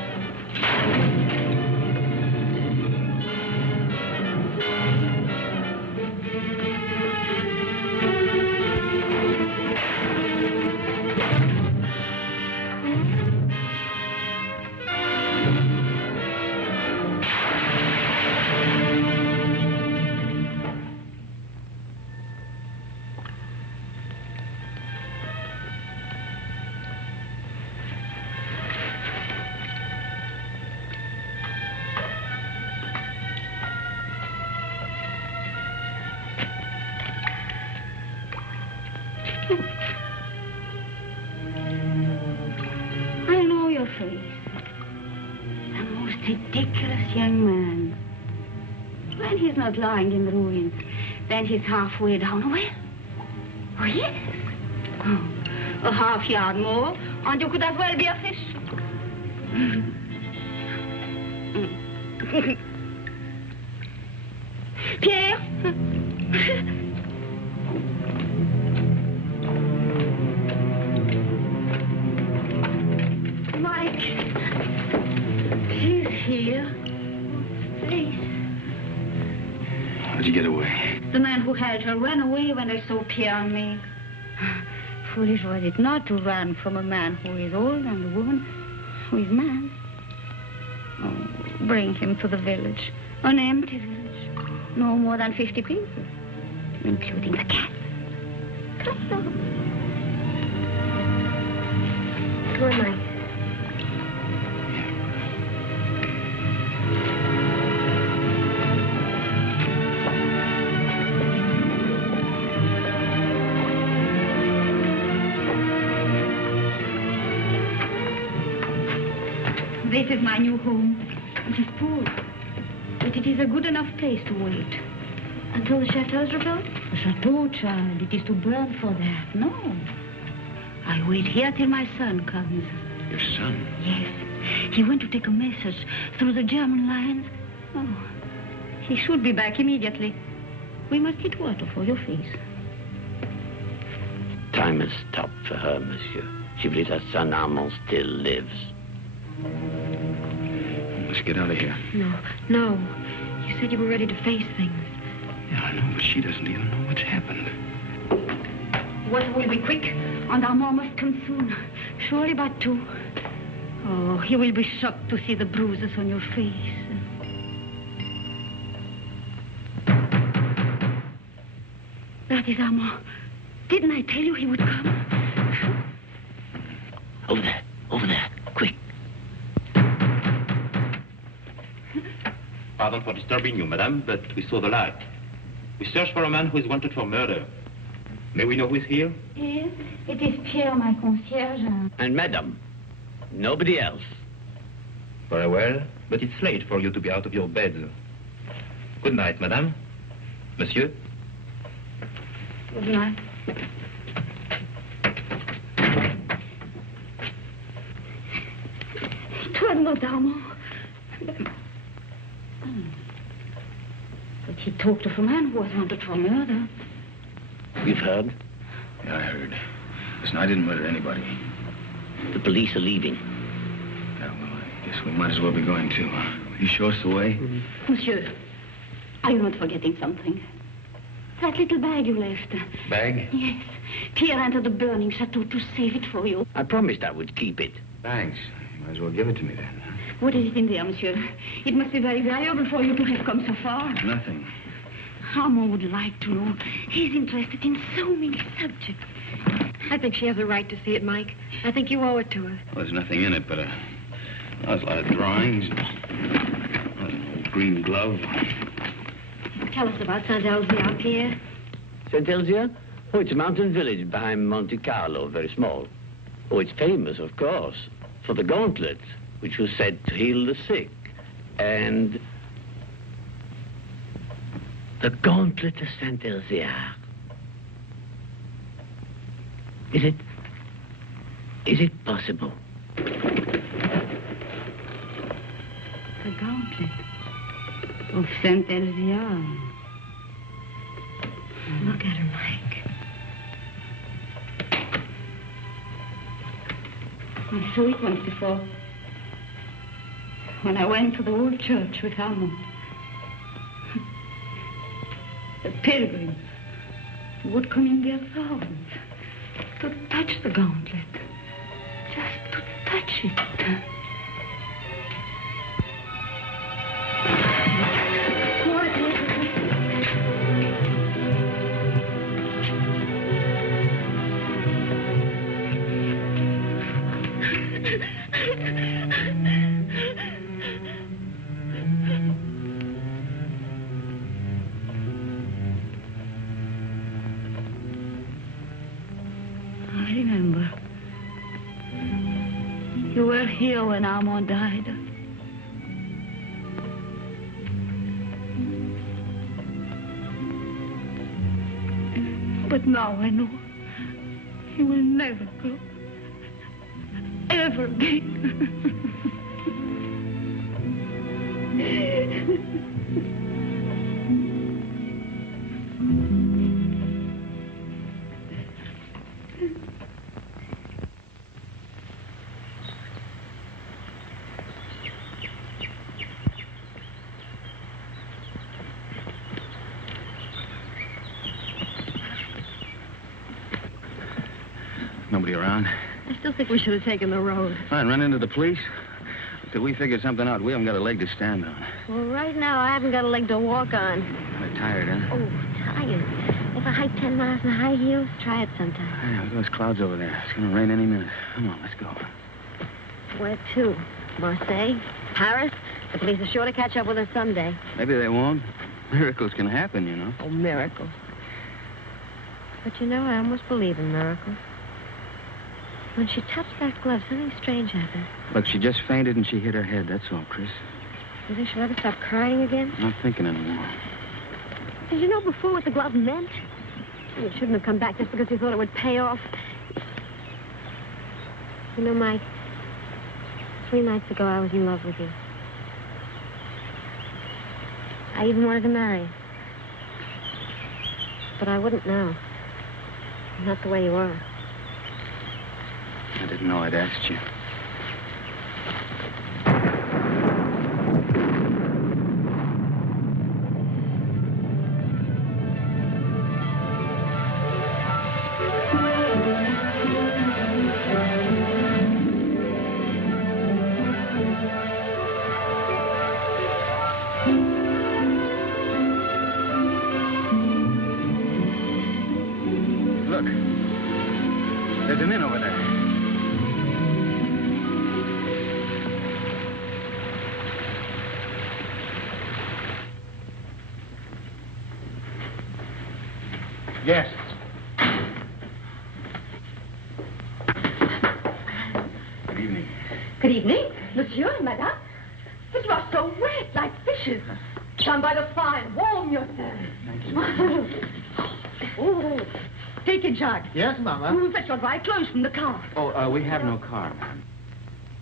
I know your face. The most ridiculous young man. When he's not lying in the ruins, then he's halfway down a well. Oh, yes. Oh, a half yard more, and you could as well be a fish. Pierre? Mike. He's here. Please. How'd you get away? The man who held her ran away when they saw Pierre and me. Foolish was it not to run from a man who is old and a woman who is mad. Oh, bring him to the village. An empty village. No more than 50 people, including the cat. Come on. Come on, Mike. This is my new home. It is poor, but it is a good enough place to wait. Until the chateau is rebuilt? The chateau, child. It is to burn for that. No. I wait here till my son comes. Your son? Yes. He went to take a message through the German lines. Oh, he should be back immediately. We must get water for your face. Time has stopped for her, monsieur. She believes her son Armand still lives. Let's get out of here. No. You said you were ready to face things. Yeah, I know, but she doesn't even know what's happened. Water will be quick, and Armand must come soon. Surely by 2. Oh, he will be shocked to see the bruises on your face. That is Armand. Didn't I tell you he would come? Over there, quick. Pardon for disturbing you, madame, but we saw the light. We search for a man who is wanted for murder. May we know who is here? Yes, it is Pierre, my concierge. And madame, nobody else. Very well, but it's late for you to be out of your bed. Good night, madame. Monsieur? Good night. It was not Armand. But he talked of a man who was wanted for murder. You've heard? Yeah, I heard. Listen, I didn't murder anybody. The police are leaving. Yeah, well, I guess we might as well be going too. Will you show us the way? Monsieur, are you not forgetting something? That little bag you left. Bag? Yes. Pierre entered the burning chateau to save it for you. I promised I would keep it. Thanks. You might as well give it to me then. What is it in there, monsieur? It must be very valuable for you to have come so far. Nothing. Armand would like to know. He's interested in so many subjects. I think she has a right to see it, Mike. I think you owe it to her. Well, there's nothing in it but there's a lot of drawings. An old green glove. Tell us about Saint-Elzéar, Pierre. Saint-Elzéar? Oh, it's a mountain village behind Monte Carlo, very small. Oh, it's famous, of course, for the gauntlet, which was said to heal the sick. And the gauntlet of Saint-Elzéar. Is it possible? The gauntlet. Of Saint Elvia. Look at her, Mike. I saw it once before. When I went to the old church with Armand. The pilgrims would come in their thousands to touch the gauntlet. Just to touch it. I remember. You were here when Armand died. But now I know he will never go. Ever again. Nobody around? I still think we should have taken the road. Fine, run into the police. Till we figure something out, we haven't got a leg to stand on. Well, right now, I haven't got a leg to walk on. Kind of tired, huh? Oh, tired. If I hike 10 miles in high heels, try it sometime. Yeah, look at those clouds over there. It's going to rain any minute. Come on, let's go. Where to? Marseille? Paris? The police are sure to catch up with us someday. Maybe they won't. Miracles can happen, you know. Oh, miracles. But you know, I almost believe in miracles. When she touched that glove, something strange happened. Look, she just fainted and she hit her head. That's all, Chris. You think she'll ever stop crying again? I'm not thinking anymore. Did you know before what the glove meant? You shouldn't have come back just because you thought it would pay off. You know, Mike, 3 nights ago I was in love with you. I even wanted to marry you. But I wouldn't now. Not the way you are. I didn't know I'd asked you. Look, there's an inn over there. Yes. Good evening. Good evening, monsieur and madame. But you are so wet, like fishes. Stand by the fire and warm yourself. Thank you. Oh, take a jug. Yes, Mama. We'll fetch your dry clothes from the car. Oh, we have no car, ma'am.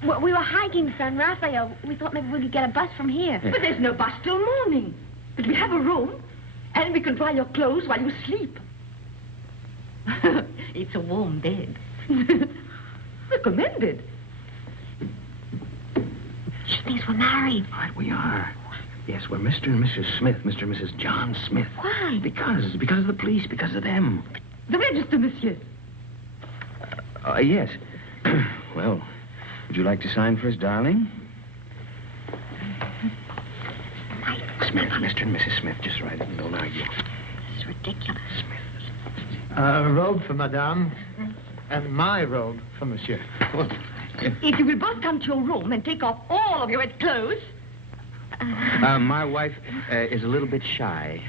Well, we were hiking San Rafael. We thought maybe we could get a bus from here. But there's no bus till morning. But we have a room, and we can dry your clothes while you sleep. It's a warm bed. Recommended. She thinks we're married. Right, we are. Yes, we're Mr. and Mrs. Smith, Mr. and Mrs. John Smith. Why? Because of the police, because of them. The register, monsieur. Yes. Well, would you like to sign for us, darling? Smith, Mr. and Mrs. Smith, just write it and don't argue. This is ridiculous. A robe for Madame, and my robe for Monsieur. If you will both come to your room and take off all of your wet clothes. My wife is a little bit shy.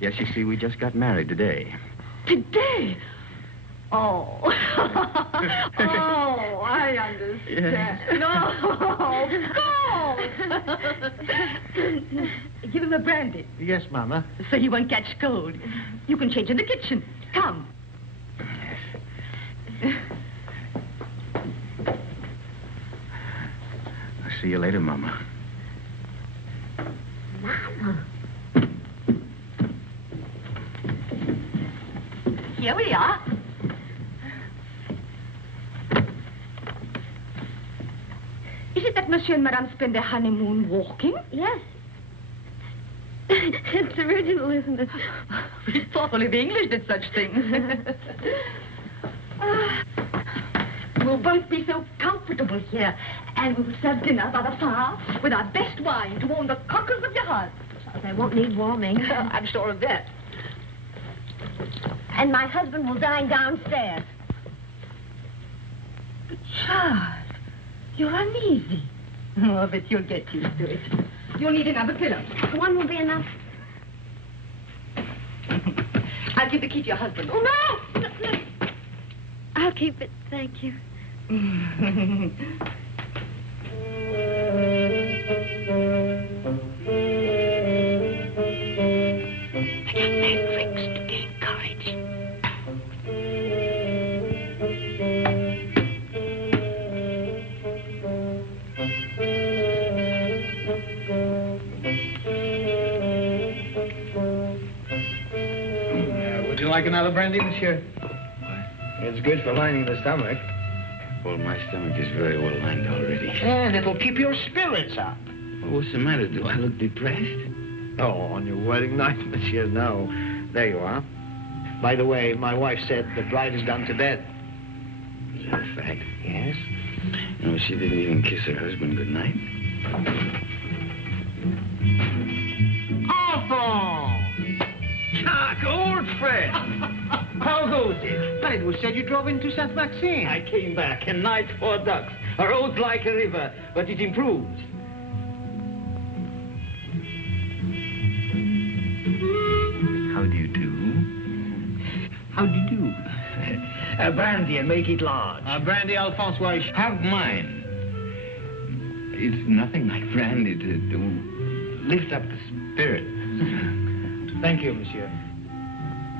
Yes, you see, we just got married today. Today? Oh. Oh, I understand. No, go! Give him a brandy. Yes, Mama. So he won't catch cold. You can change in the kitchen. Come. I'll see you later, Mama. Madame. Here we are. Is it that Monsieur and Madame spend their honeymoon walking? Yes. It's original, isn't it? We thought only the English did such things. We'll both be so comfortable here, and we'll serve dinner by the fire with our best wine to warm the cockles of your hearts. They won't need warming. I'm sure of that. And my husband will dine downstairs. But Charles, you're uneasy. Oh, but you'll get used to it. You'll need another pillow. One will be enough. I'll give the key to your husband. Oh, no! No. I'll keep it, thank you. Would you like another brandy, monsieur? It's good for lining the stomach. Well, my stomach is very well lined already. And it'll keep your spirits up. Well, what's the matter? Do I look depressed? Oh, on your wedding night, monsieur, no. There you are. By the way, my wife said the bride has gone to bed. Is that a fact? Yes. No, she didn't even kiss her husband goodnight. Enfant! Jacques, old friend! How goes it? But it was said you drove into Saint-Maxime. I came back, a night for ducks. A road like a river, but it improves. How do you do? How do you do? Brandy and make it large. Brandy, Alphonse, why? Have mine. It's nothing like brandy to lift up the spirit. Thank you, monsieur.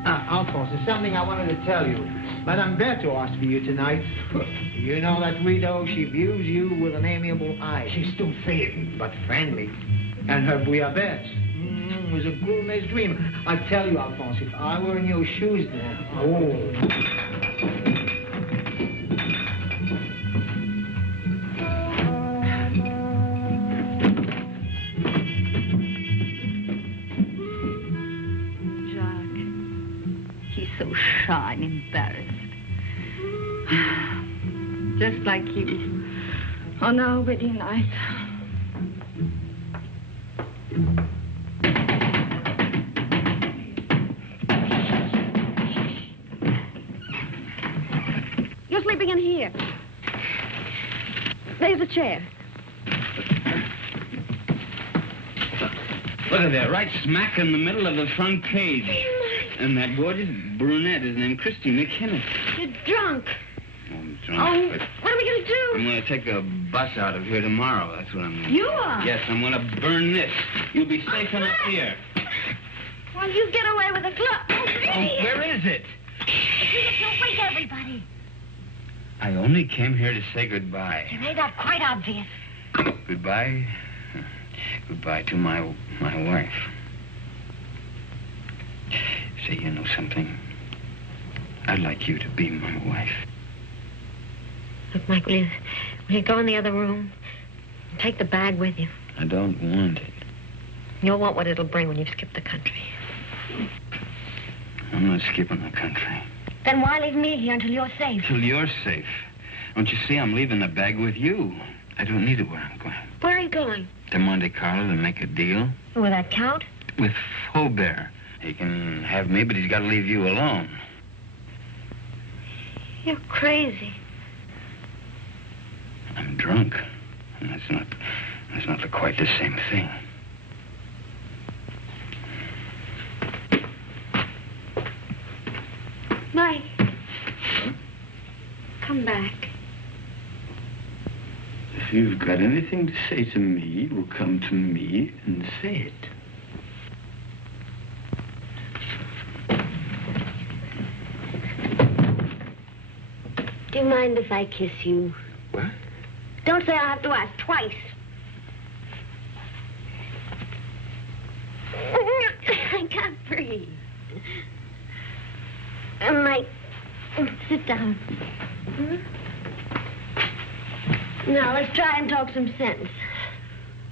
Alphonse, there's something I wanted to tell you. Madame Berthaud asked for you tonight. You know that widow, she views you with an amiable eye. She's still thin, but friendly. And her bouillabaisse was a gourmet's dream. I tell you, Alphonse, if I were in your shoes then, So shy and embarrassed. Just like you on our wedding night. You're sleeping in here. There's a chair. Look at that, right smack in the middle of the front page. And that gorgeous brunette is named Christine McKinnon. You're drunk. I'm drunk. Oh, but what are we going to do? I'm going to take a bus out of here tomorrow. That's what I'm going to do. You are? Yes, I'm going to burn this. You'll be safe enough here. Well, you get away with a glove. Oh, where is it? Don't wake everybody. I only came here to say goodbye. You made that quite obvious. Goodbye? Goodbye to my wife. Say, you know something? I'd like you to be my wife. Look, Mike, will you go in the other room? Take the bag with you. I don't want it. You'll want what it'll bring when you've skipped the country. I'm not skipping the country. Then why leave me here until you're safe? Till you're safe. Don't you see I'm leaving the bag with you? I don't need it where I'm going. Where are you going? To Monte Carlo to make a deal. Will that count? With Faubert. He can have me, but he's got to leave you alone. You're crazy. I'm drunk. And that's not quite the same thing. Mike. Come back. If you've got anything to say to me, you'll come to me and say it. Do you mind if I kiss you? What? Don't say I have to ask twice. breathe. Mike, sit down. Now, let's try and talk some sense.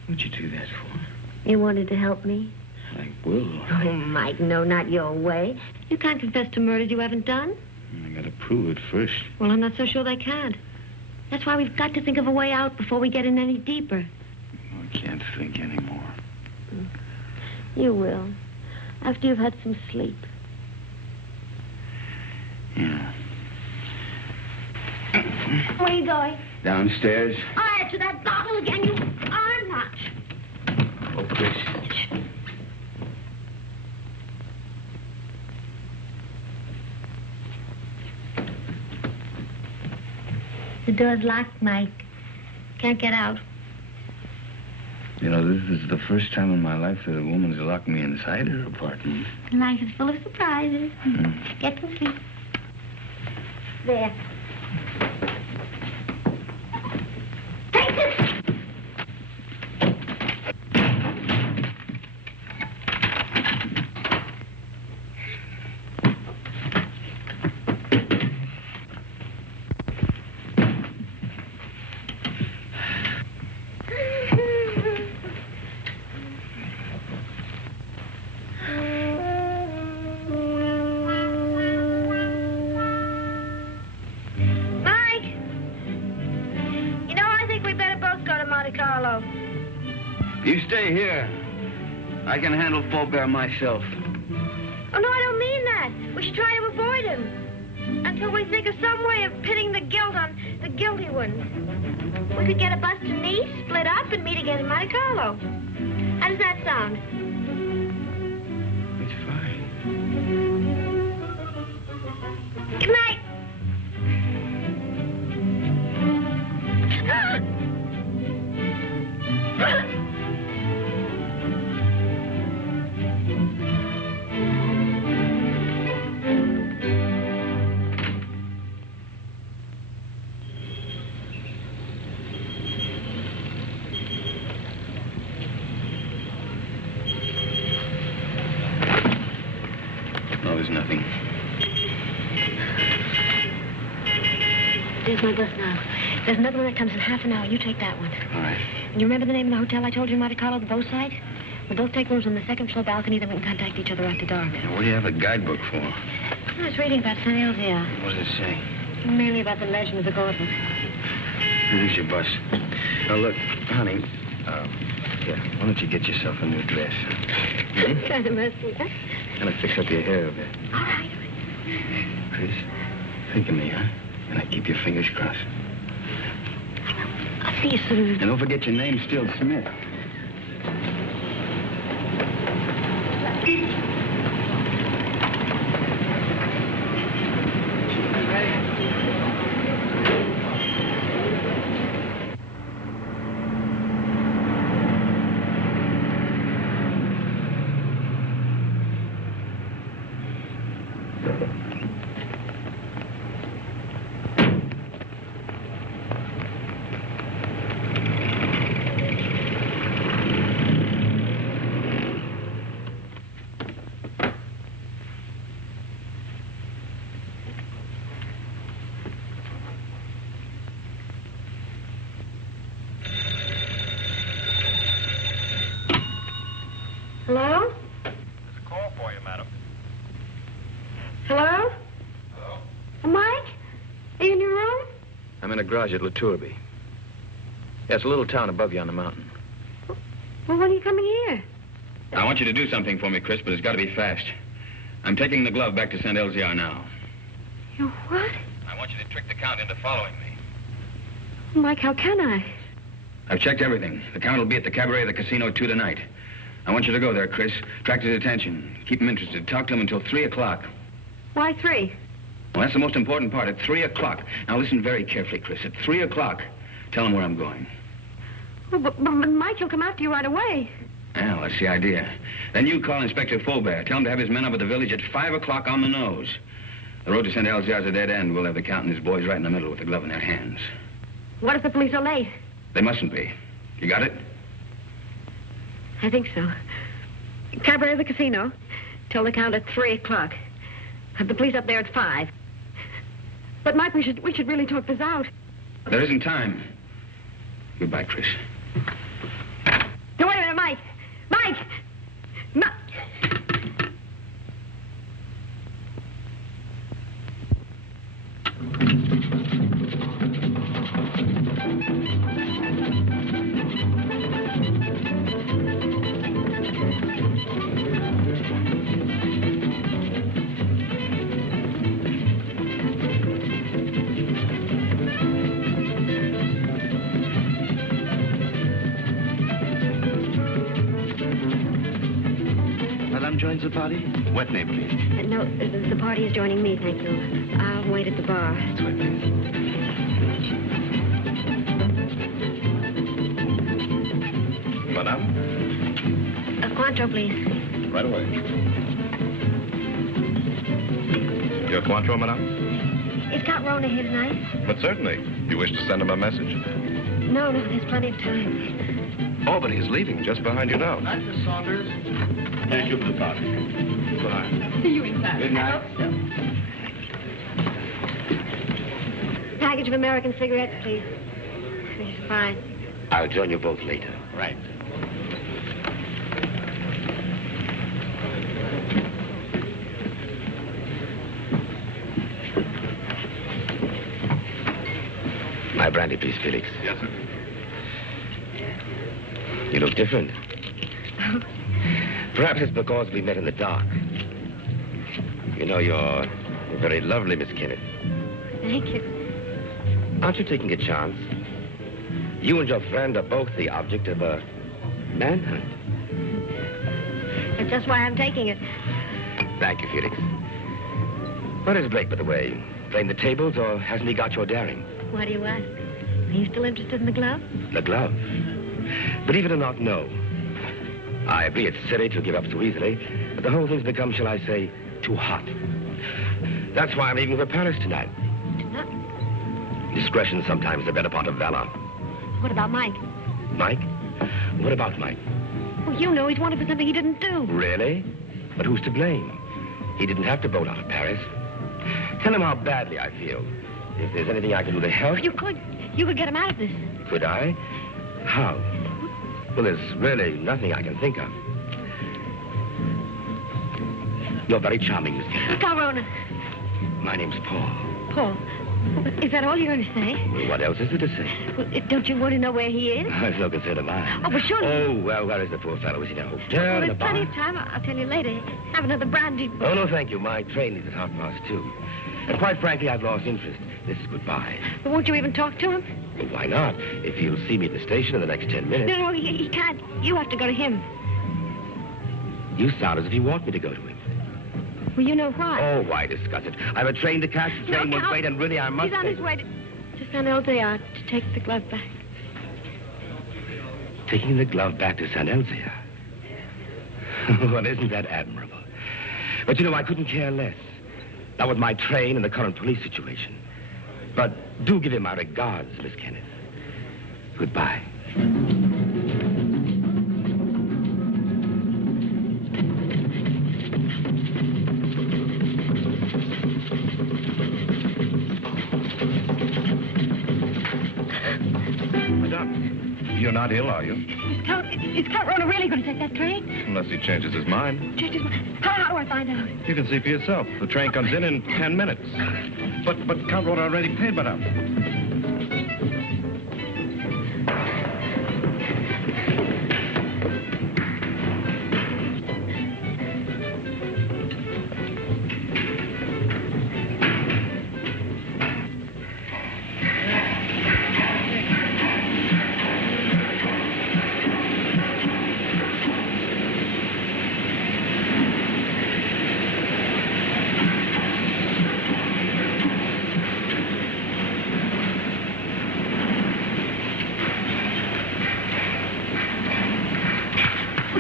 What'd you do that for? You wanted to help me? I will. Oh, Mike, no, not your way. You can't confess to murders you haven't done. I gotta prove it first. Well, I'm not so sure they can't. That's why we've got to think of a way out before we get in any deeper. I can't think anymore. You will. After you've had some sleep. Yeah. Where are you going? Downstairs. I'll add to that bottle again. You are not. Oh, Chris. The door's locked, Mike. Can't get out. You know, this is the first time in my life that a woman's locked me inside her apartment. Life is full of surprises. Get to sleep. There. Take this! You stay here. I can handle Faubert myself. Oh, no, I don't mean that. We should try to avoid him. Until we think of some way of pitting the guilt on the guilty ones. We could get a bus to Nice, split up, and meet again in Monte Carlo. How does that sound? It's fine. Good night. No, there's nothing. There's my bus now. There's another one that comes in half an hour. You take that one. All right. You remember the name of the hotel I told you in Monte Carlo, the bow side? We'll both take rooms on the second floor balcony, then we can contact each other after dark. Now, what do you have a guidebook for? I was reading about St. Elzia. What does it say? Mainly about the legend of the gauntlet. Here's your bus. Now, look, honey, here, why don't you get yourself a new dress? Kind of messy, huh? Kind of fix up your hair a bit. All right. Chris, think of me, huh? And I keep your fingers crossed. I'll see you soon. And don't forget your name's still Smith. Hello? There's a call for you, madam. Hello? Hello? Mike? Are you in your room? I'm in a garage at La Tourby. Yeah, it's a little town above you on the mountain. Well, when are you coming here? I want you to do something for me, Chris, but it's got to be fast. I'm taking the glove back to St. Elzia now. You what? I want you to trick the Count into following me. Mike, how can I? I've checked everything. The Count will be at the cabaret of the casino 2 tonight. I want you to go there, Chris. Attract his attention. Keep him interested. Talk to him until 3 o'clock. Why 3? Well, that's the most important part. At 3 o'clock. Now, listen very carefully, Chris. At 3 o'clock, tell him where I'm going. Well, but Mike, he'll come after you right away. Well, that's the idea. Then you call Inspector Faubert. Tell him to have his men up at the village at 5 o'clock on the nose. The road to St. Elzia is a dead end. We'll have the Count and his boys right in the middle with the glove in their hands. What if the police are late? They mustn't be. You got it? I think so. Cabaret of the casino. Tell the count at 3 o'clock. Have the police up there at 5. But, Mike, we should really talk this out. There isn't time. Goodbye, Trish. No, wait a minute, Mike. Mike! Joins the party? What name, please? No, the party is joining me, thank you. I'll wait at the bar. That's right, please. Madame? A Cointreau, please. Right away. Your Cointreau, madame? Is Count Rona here tonight? But certainly. You wish to send him a message? No, there's plenty of time. Oh, but he's leaving just behind you now. Mr. Saunders. Thank you for the party. Goodbye. See you inside. Good night. I hope so. Package of American cigarettes, please. Yes, fine. I'll join you both later. Right. My brandy, please, Felix. Yes, sir. You look different. Perhaps it's because we met in the dark. You know, you're very lovely, Miss Kenneth. Thank you. Aren't you taking a chance? You and your friend are both the object of a manhunt. That's just why I'm taking it. Thank you, Felix. What is Blake, by the way? Playing the tables, or hasn't he got your daring? Why do you ask? Are you still interested in the glove? The glove? Believe it or not, no. I agree it's silly to give up so easily, but the whole thing's become, shall I say, too hot. That's why I'm leaving for Paris tonight. Tonight? Discretion sometimes the better part of valor. What about Mike? Mike? What about Mike? Well, you know he's wanted for something he didn't do. Really? But who's to blame? He didn't have to bolt out of Paris. Tell him how badly I feel. If there's anything I can do to help... You could get him out of this. Could I? How? Well, there's really nothing I can think of. You're very charming, Miss Kennedy. Corona. My name's Paul. Paul. Is that all you're going to say? Well, what else is there to say? Well, don't you want to know where he is? It's no concern of mine. Oh, but surely... Oh, well, where is the poor fellow? Is he in a hotel, Well, in a there's bar? plenty of time. I'll tell you later. Have another brandy. Oh, no, thank you. My train leaves at 2:30. And quite frankly, I've lost interest. This is goodbye. But won't you even talk to him? Well, why not? If he'll see me at the station in the next 10 minutes. No, he can't. You have to go to him. You sound as if you want me to go to him. Well, you know why. Oh, why discuss it? I have a train to catch. The train won't wait, and really, I must... He's on his way to San Elzea to take the glove back. Taking the glove back to San Elzea? Well, isn't that admirable? But, you know, I couldn't care less. Not with my train and the current police situation. But do give him my regards, Miss Kenneth. Goodbye. Madame, you're not ill, are you? Is Count Rona really going to take that train? Unless he changes his mind. Change his mind. How do I find out? You can see for yourself. The train comes in 10 minutes. But Count Rona already paid, madame.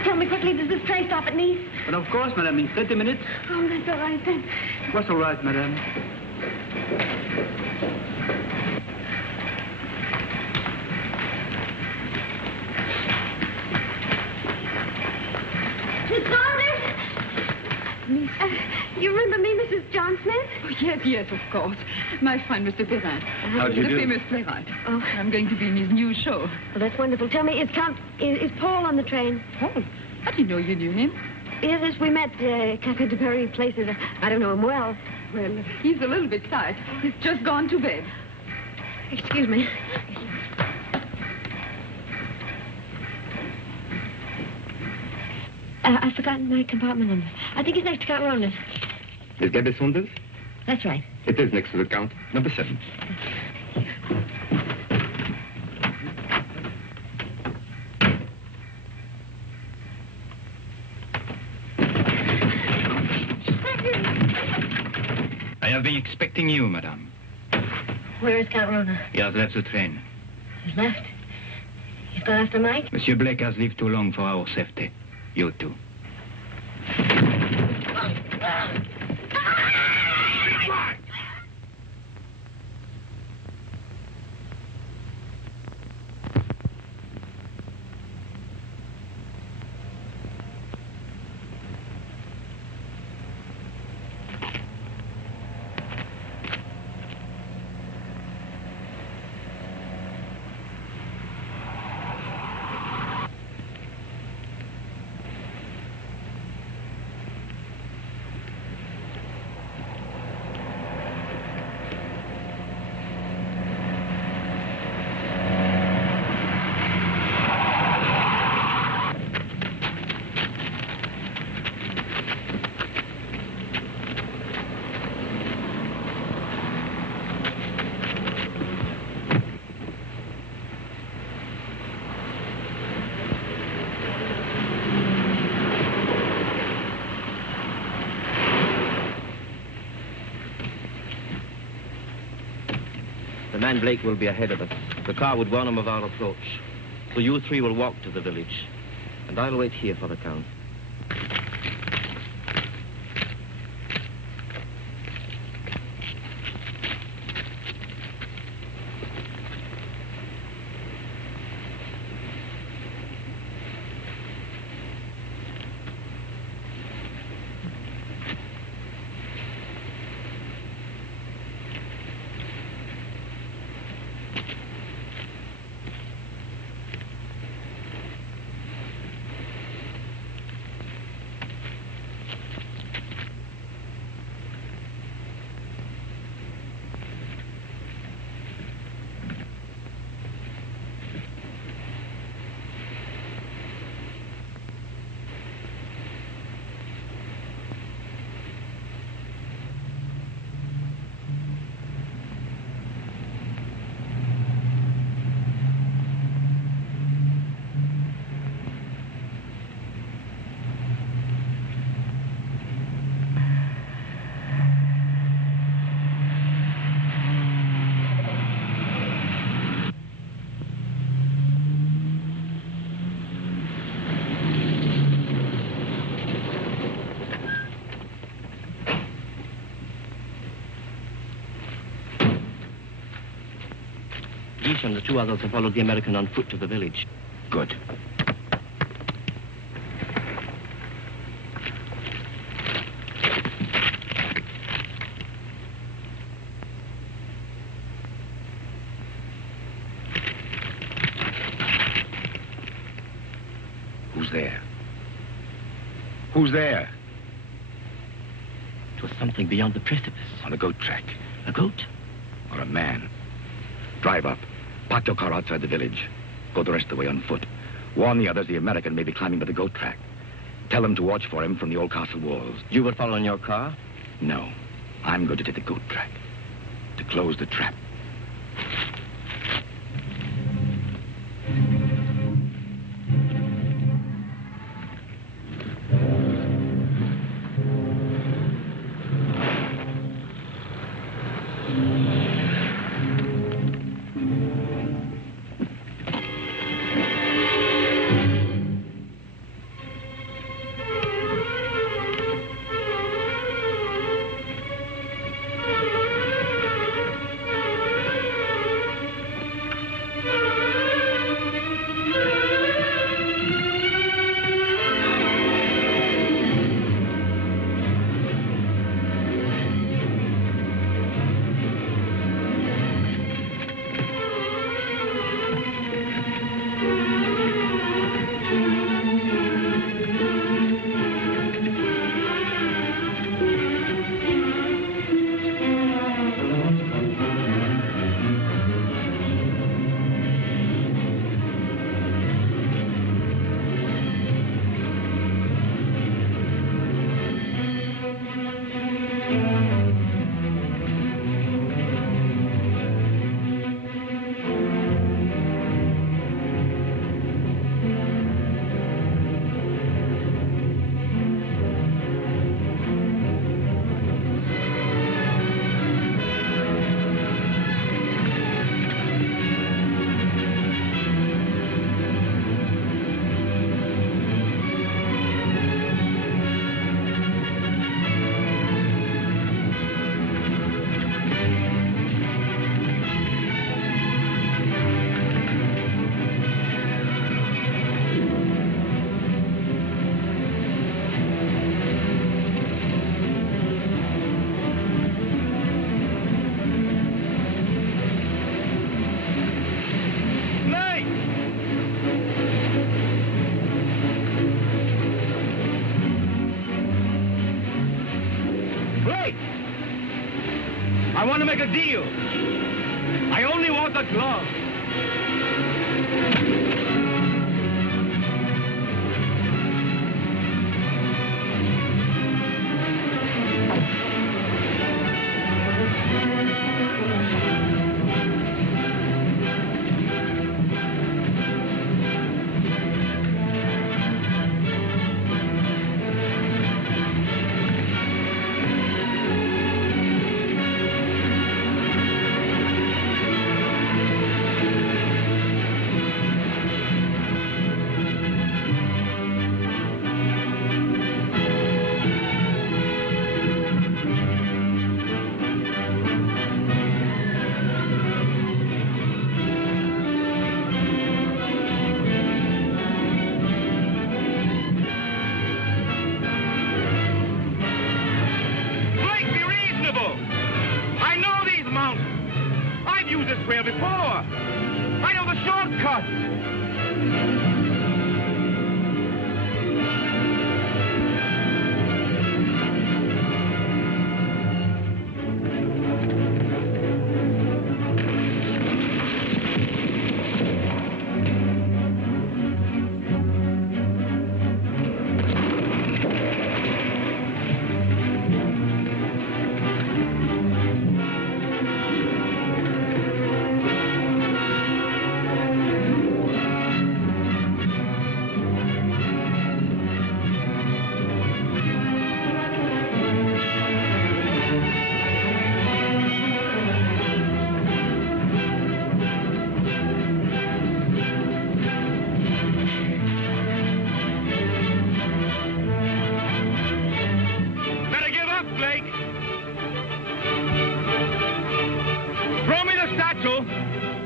Tell me quickly, does this train stop at Nice? But of course, madame, in 30 minutes. Oh, that's all right then. What's all right, madame? Miss Saunders! me? You remember me, Mrs. John Smith? Oh, yes, of course. My friend, Mr. Perrin. How do you the do? famous playwright. Oh. I'm going to be in his new show. Well, that's wonderful. Tell me, is Paul on the train? Paul? How do you know you knew him? Yes, we met Café de Paris places. I don't know him well. Well, he's a little bit tired. He's just gone to bed. Excuse me. I've forgotten my compartment number. I think it's next to Count Ronan. Is Gabby Saunders? That's right. It is next to the Count. Number 7. I have been expecting you, madame. Where is Count Ronan? He has left the train. He's left. He's gone after Mike? Monsieur Blake has lived too long for our safety. You too. The man Blake will be ahead of us. The car would warn him of our approach. So you three will walk to the village. And I'll wait here for the Count. Guiche and the 2 others have followed the American on foot to the village. Good. Who's there? Who's there? It was something beyond the precipice. On the goat track. A goat? Or a man. Drive up. Park your car outside the village. Go the rest of the way on foot. Warn the others the American may be climbing by the goat track. Tell them to watch for him from the old castle walls. You will follow in your car? No. I'm going to take the goat track. To close the trap. Wait! I want to make a deal. I only want the glove. Before. I know the shortcut.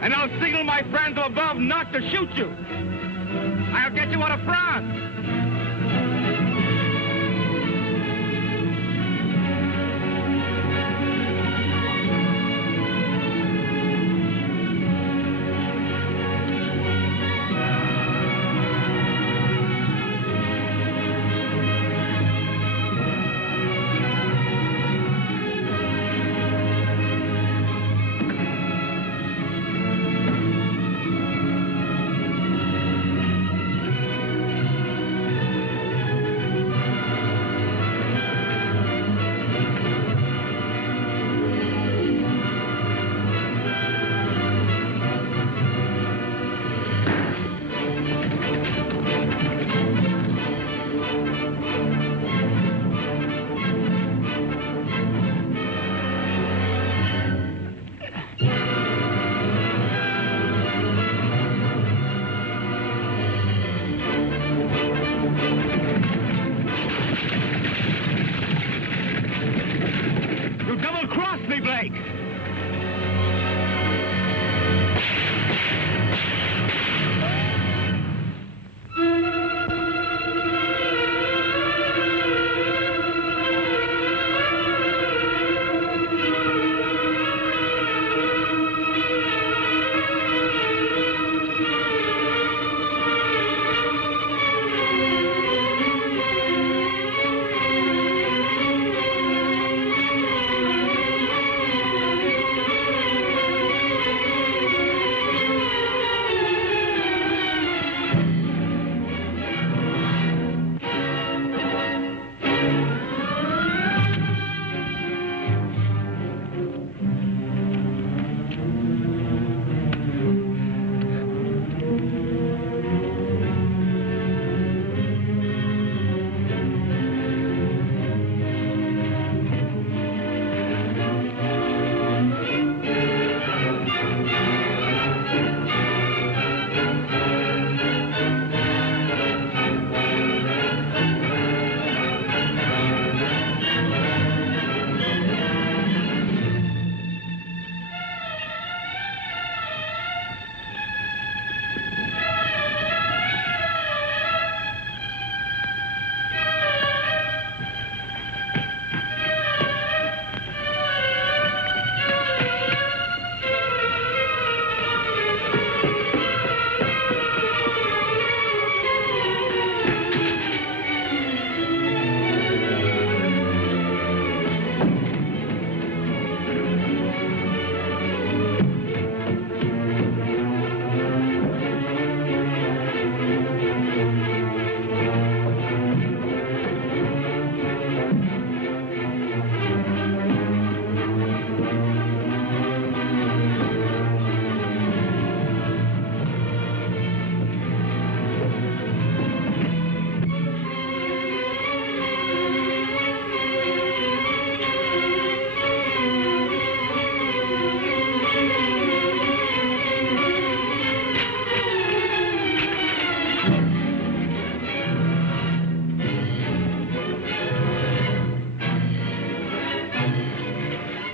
And I'll signal my friends above not to shoot you. I'll get you out of France.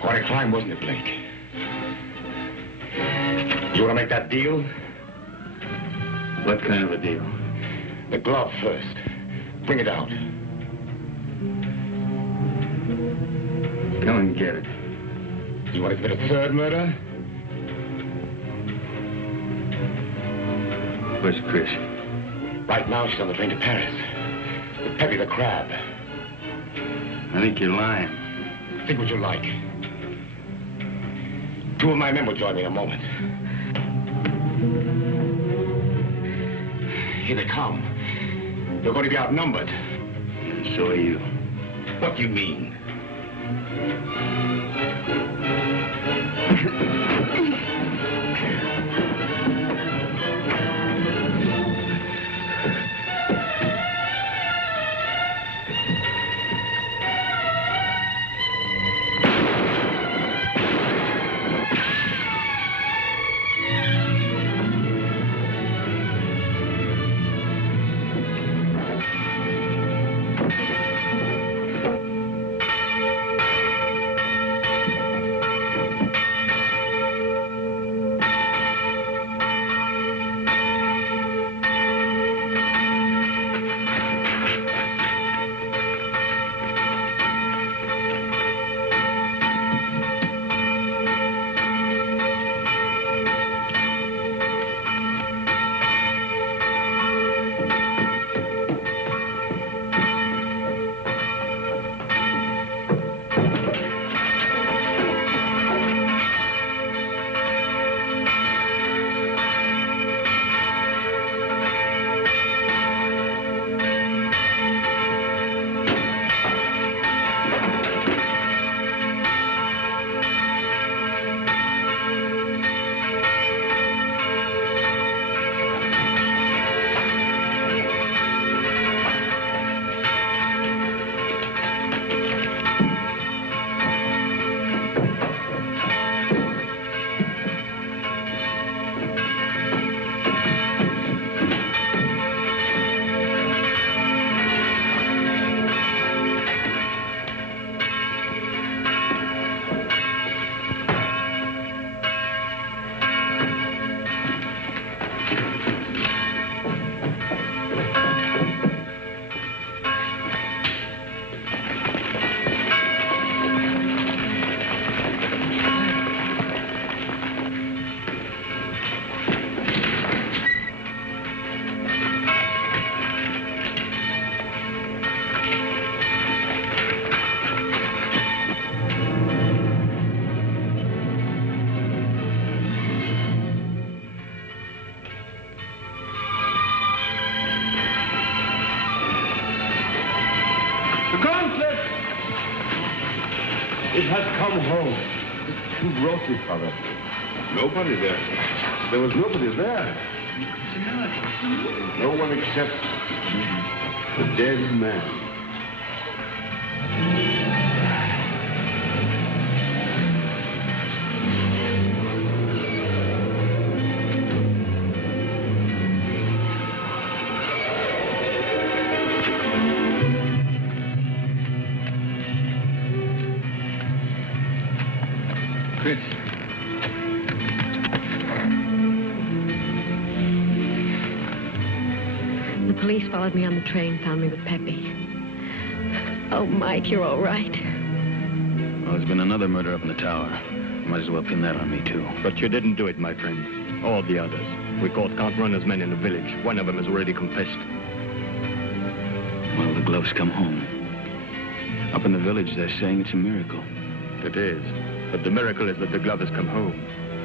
Quite a climb, wasn't it, Blake? You want to make that deal? What kind of a deal? The glove first. Bring it out. Come and get it. You want to commit a third murder? Where's Chris? Right now, she's on the train to Paris. With Peppy the Crab. I think you're lying. Think what you like. Two of my men will join me in a moment. Here they come. You're going to be outnumbered. And so are you. What do you mean? It has come home. Who brought it, Father? Nobody there. There was nobody there. No one except the dead man. Chris. The police followed me on the train, found me with Peppy. Oh, Mike, you're all right. Well, there's been another murder up in the tower. Might as well pin that on me, too. But you didn't do it, my friend. Or the others. We caught Count Runner's men in the village. One of them has already confessed. Well, the gloves come home. Up in the village, they're saying it's a miracle. It is. But the miracle is that the glove has come home,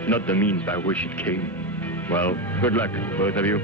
not the means by which it came. Well, good luck, both of you.